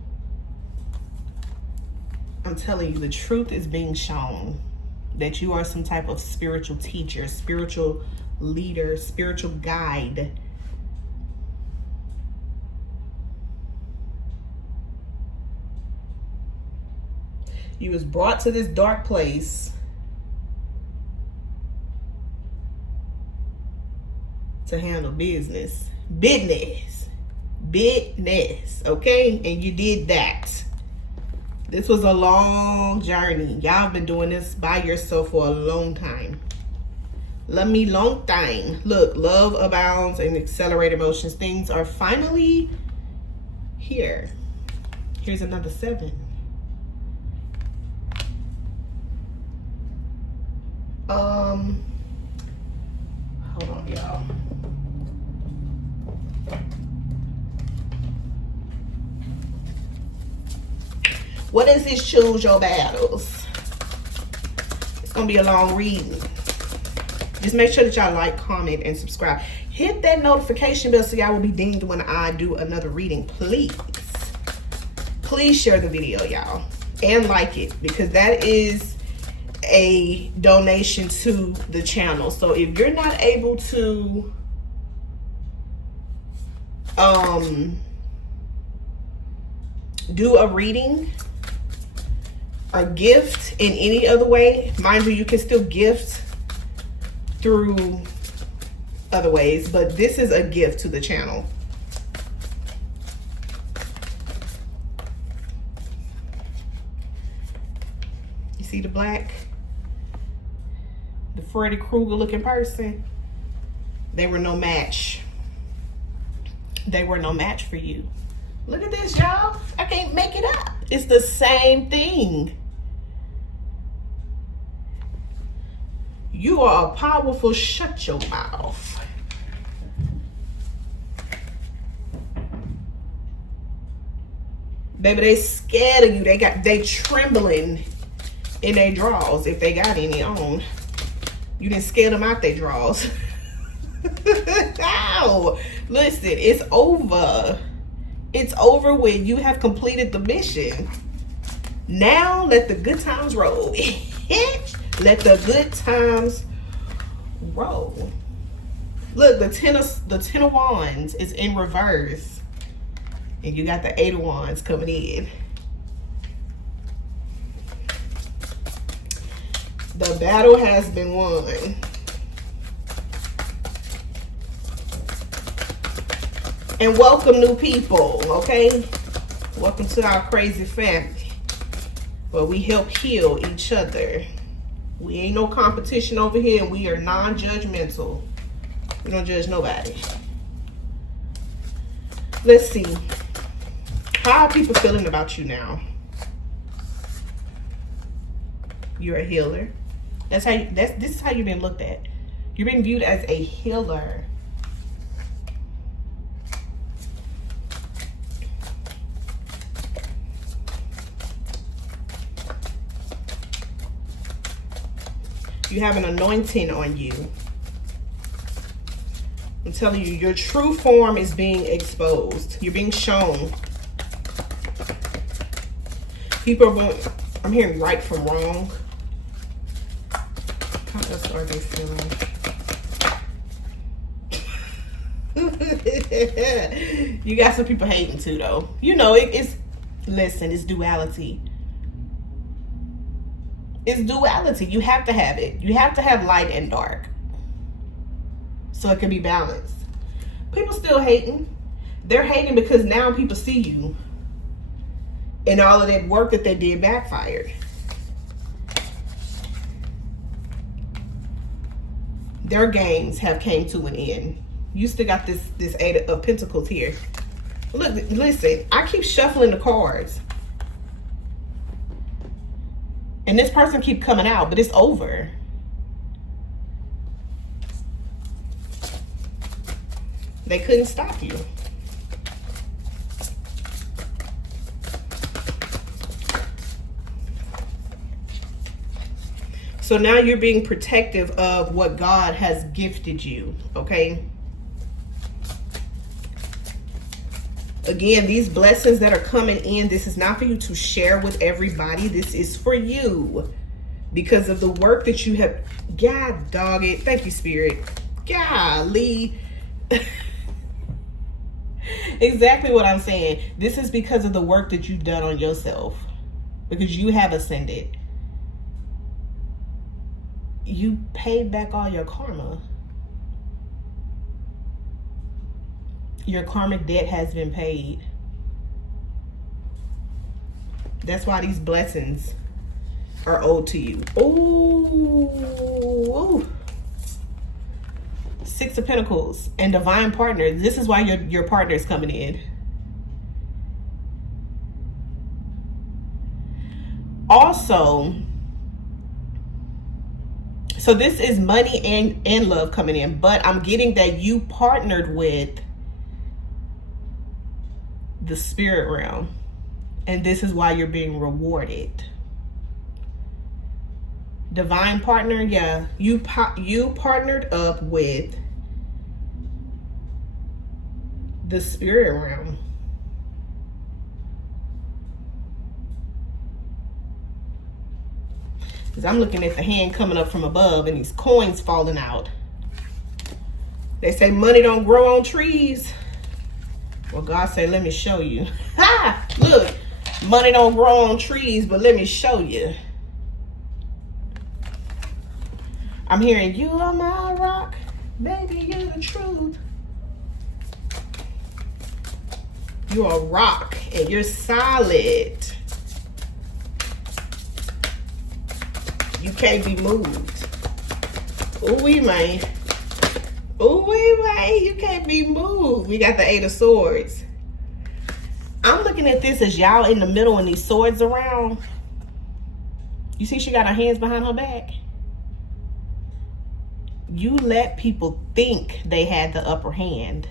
I'm telling you, the truth is being shown. that you are some type of spiritual teacher, spiritual leader, spiritual guide. You was brought to this dark place to handle business, okay? And you did that. This was a long journey. Y'all have been doing this by yourself for a long time. Love me long time. Look, love abounds and accelerate emotions. Things are finally here. Here's another 7. Hold on, y'all. What is this? Choose your battles. It's gonna be a long reading. Just make sure that y'all like, comment, and subscribe. Hit that notification bell so y'all will be dinged when I do another reading. Please share the video, y'all, and like it, because that is a donation to the channel. So if you're not able to do a reading or gift in any other way, mind you, you can still gift through other ways, but this is a gift to the channel. You see the black? The Freddy Krueger looking person? They were no match. They were no match for you. Look at this, y'all. I can't make it up. It's the same thing. You are a powerful, shut your mouth. Baby, they scared of you. They trembling in their drawers, if they got any on. You didn't scare them out their drawers. No. Listen, it's over. It's over when you have completed the mission. Now let the good times roll. Let the good times roll. Look, the ten of Wands is in reverse. And you got the 8 of Wands coming in. The battle has been won. And welcome new people, okay? Welcome to our crazy family, where we help heal each other. We ain't no competition over here, and we are non-judgmental. We don't judge nobody. Let's see. How are people feeling about you now? You're a healer. This is how you've been looked at. You're being viewed as a healer. You have an anointing on you. I'm telling you, your true form is being exposed. You're being shown. People are going, I'm hearing right from wrong. How else are they feeling? You got some people hating too, though. You know, listen, it's duality. It's duality. You have to have it. You have to have light and dark, so it can be balanced. People still hating. They're hating because now people see you, and all of that work that they did backfired. Their games have came to an end. You still got this 8 of Pentacles here. Look, listen, I keep shuffling the cards. And this person keep coming out, but it's over. They couldn't stop you. So now you're being protective of what God has gifted you, okay? Again, these blessings that are coming in, this is not for you to share with everybody. This is for you. because of the work that you have. God dog it. Thank you, Spirit. Golly. Exactly what I'm saying. This is because of the work that you've done on yourself. Because you have ascended. You paid back all your karma. Your karmic debt has been paid. That's why these blessings are owed to you. Ooh. Six of Pentacles and divine partner. This is why your partner is coming in. Also, so this is money and love coming in, but I'm getting that you partnered with the spirit realm, and this is why you're being rewarded. Divine partner, yeah, you partnered up with the spirit realm. Because I'm looking at the hand coming up from above and these coins falling out. They say money don't grow on trees. Well, God say, let me show you. Ha! Look, money don't grow on trees, but let me show you. I'm hearing, you are my rock, baby, you're the truth. You're a rock and you're solid. You can't be moved. Ooh-wee, man. Ooh-wee, man. You can't be moved. We got the Eight of Swords. I'm looking at this as y'all in the middle and these swords around. You see she got her hands behind her back? You let people think they had the upper hand.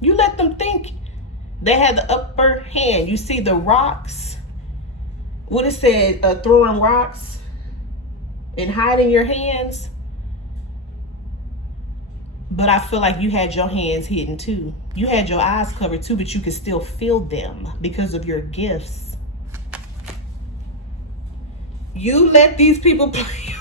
You let them think they had the upper hand. You see the rocks? What it said, throwing rocks and hiding your hands. But I feel like you had your hands hidden too. You had your eyes covered too, but you could still feel them because of your gifts. You let these people play.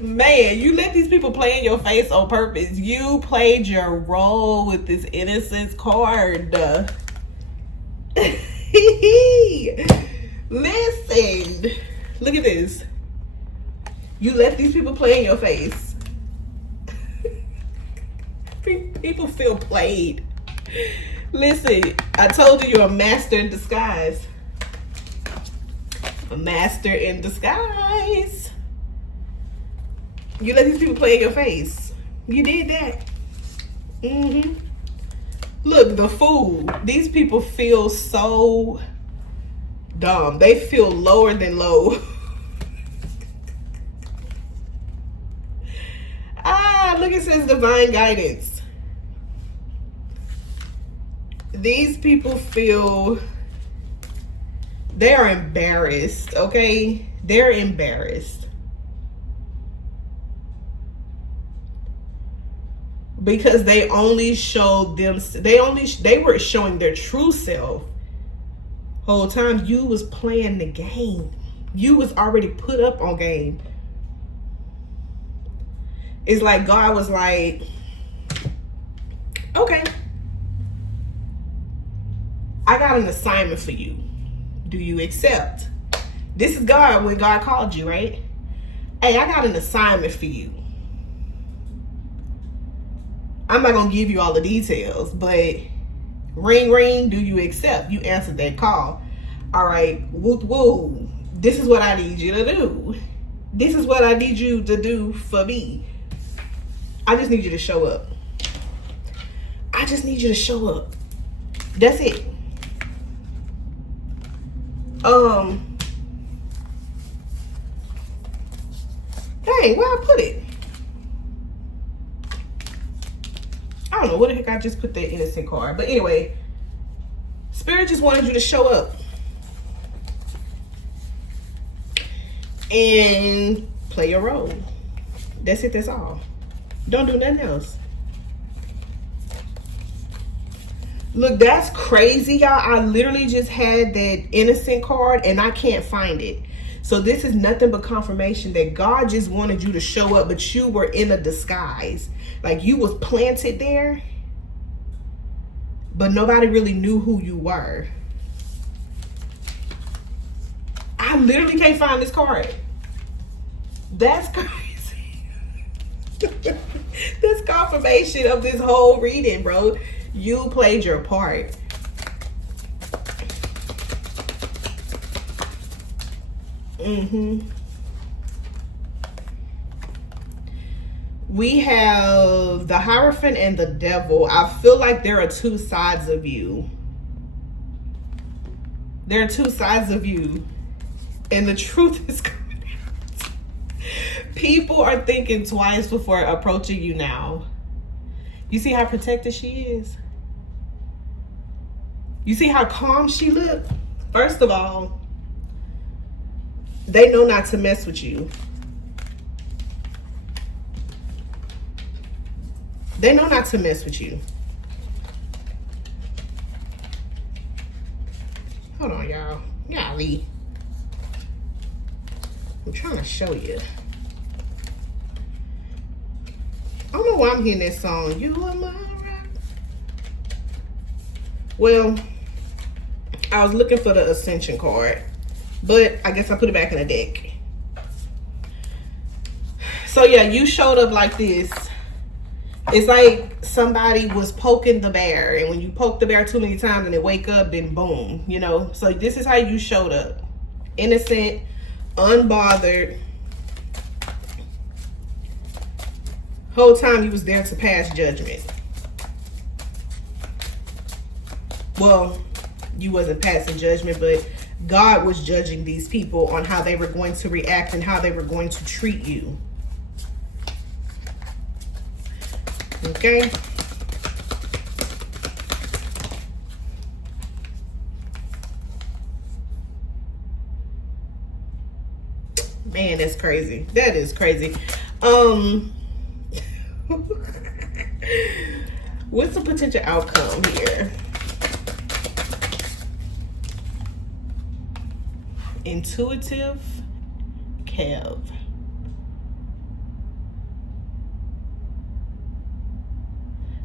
Man, you let these people play in your face on purpose. You played your role with this innocence card. Listen, look at this. You let these people play in your face. People feel played. Listen, I told you you're a master in disguise. A master in disguise. You let these people play in your face. You did that. Look, the fool. These people feel so dumb. They feel lower than low. Look, it says divine guidance. These people feel they are embarrassed, okay? They're embarrassed. Because they only showed them, they were showing their true self. Whole time you was playing the game. You was already put up on game. It's like God was like, okay, I got an assignment for you. Do you accept? This is God when God called you, right? Hey, I got an assignment for you. I'm not going to give you all the details, but ring, ring, do you accept? You answered that call. All right, woo, woo. This is what I need you to do. This is what I need you to do for me. I just need you to show up. I just need you to show up. That's it. Dang, where I put it? I don't know what the heck I just put that innocent card. But anyway, Spirit just wanted you to show up and play your role. That's it, that's all. Don't do nothing else. Look, that's crazy, y'all. I literally just had that innocent card and I can't find it. So this is nothing but confirmation that God just wanted you to show up, but you were in a disguise. Like you was planted there, but nobody really knew who you were. I literally can't find this card. That's crazy. That's confirmation of this whole reading, bro. You played your part. We have the Hierophant and the Devil. I feel like there are two sides of you. There are two sides of you. And the truth is coming out. People are thinking twice before approaching you now. You see how protected she is? You see how calm she looked? First of all, they know not to mess with you. They know not to mess with you. Hold on, y'all. Golly. I'm trying to show you. I don't know why I'm hearing that song. You are my rock. Well, I was looking for the Ascension card, but I guess I put it back in the deck. So yeah, you showed up like this. It's like somebody was poking the bear, and when you poke the bear too many times and it wake up, then boom, you know. So this is how you showed up. Innocent, unbothered. Whole time you was there to pass judgment. Well, you wasn't passing judgment, but God was judging these people on how they were going to react and how they were going to treat you. Okay? Man, that's crazy. That is crazy. What's the potential outcome here? Intuitive Kev.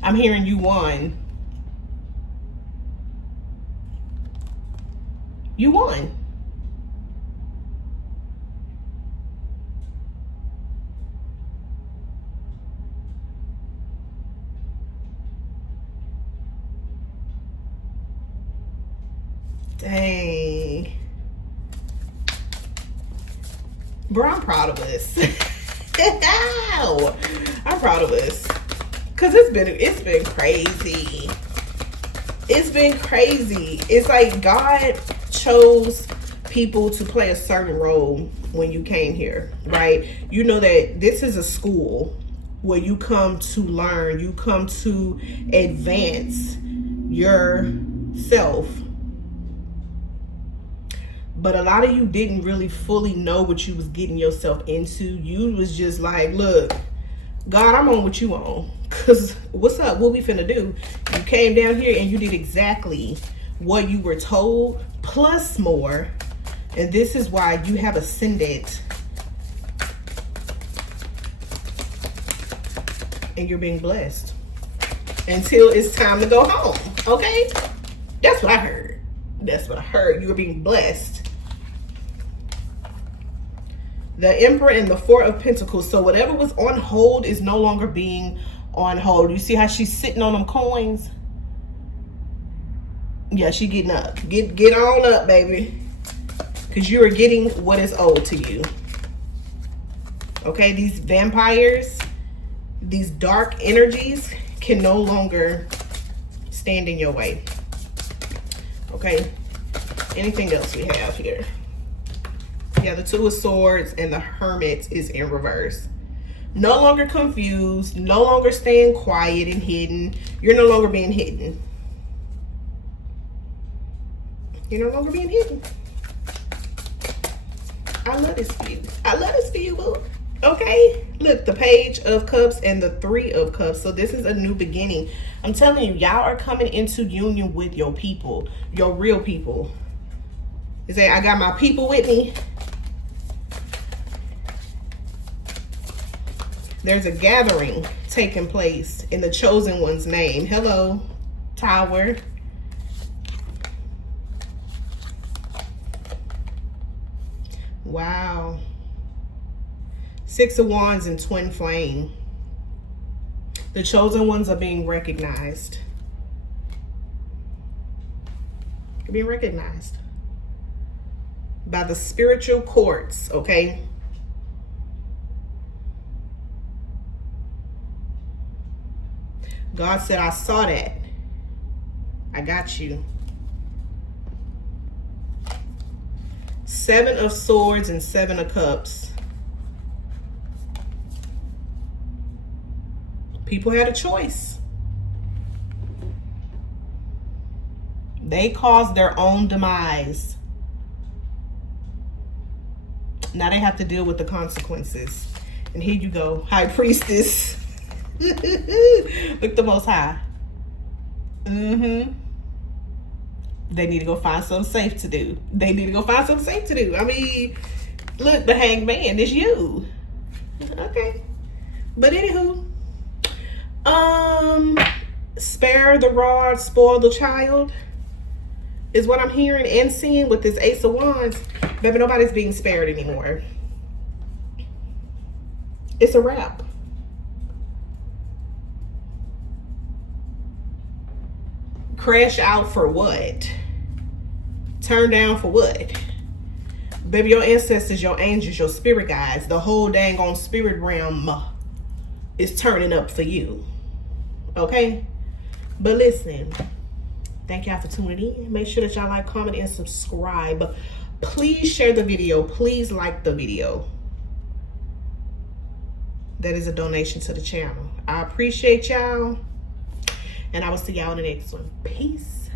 I'm hearing you won. You won. Dang. Bro, I'm proud of us. I'm proud of us. Cause it's been crazy. It's been crazy. It's like God chose people to play a certain role when you came here, right? You know that this is a school where you come to learn, you come to advance yourself. But a lot of you didn't really fully know what you was getting yourself into. You was just like, look, God, I'm on what you on. Because what's up? What we finna do? You came down here and you did exactly what you were told, plus more. And this is why you have ascended. And you're being blessed. Until it's time to go home. Okay? That's what I heard. That's what I heard. You were being blessed. The Emperor and the Four of Pentacles. So whatever was on hold is no longer being on hold. You see how she's sitting on them coins? Yeah, she getting up. Get on up, baby. Because you are getting what is owed to you. Okay, these vampires, these dark energies can no longer stand in your way. Okay, anything else we have here? Yeah, the Two of Swords and the Hermit is in reverse. No longer confused, no longer staying quiet and hidden. You're no longer being hidden. You're no longer being hidden. I love this for you. I love this for you, boo. Okay, look, the Page of Cups and the Three of Cups. So this is a new beginning. I'm telling you, y'all are coming into union with your people, your real people. You say, I got my people with me. There's a gathering taking place in the chosen one's name. Hello, Tower. Wow. Six of Wands and Twin Flame. The chosen ones are being recognized. They're being recognized by the spiritual courts, okay? God said, I saw that. I got you. Seven of Swords and Seven of Cups. People had a choice. They caused their own demise. Now they have to deal with the consequences. And here you go, High Priestess. Look, the Most High. They need to go find something safe to do. They need to go find something safe to do. I mean, look, the Hanged Man is you. Okay. But anywho, spare the rod, spoil the child is what I'm hearing and seeing with this Ace of Wands. Baby, nobody's being spared anymore. It's a wrap. Crash out for what? Turn down for what? Baby, your ancestors, your angels, your spirit guides, the whole dang on spirit realm is turning up for you. Okay? But listen, thank y'all for tuning in. Make sure that y'all like, comment, and subscribe. Please share the video. Please like the video. That is a donation to the channel. I appreciate y'all. And I will see y'all in the next one. Peace.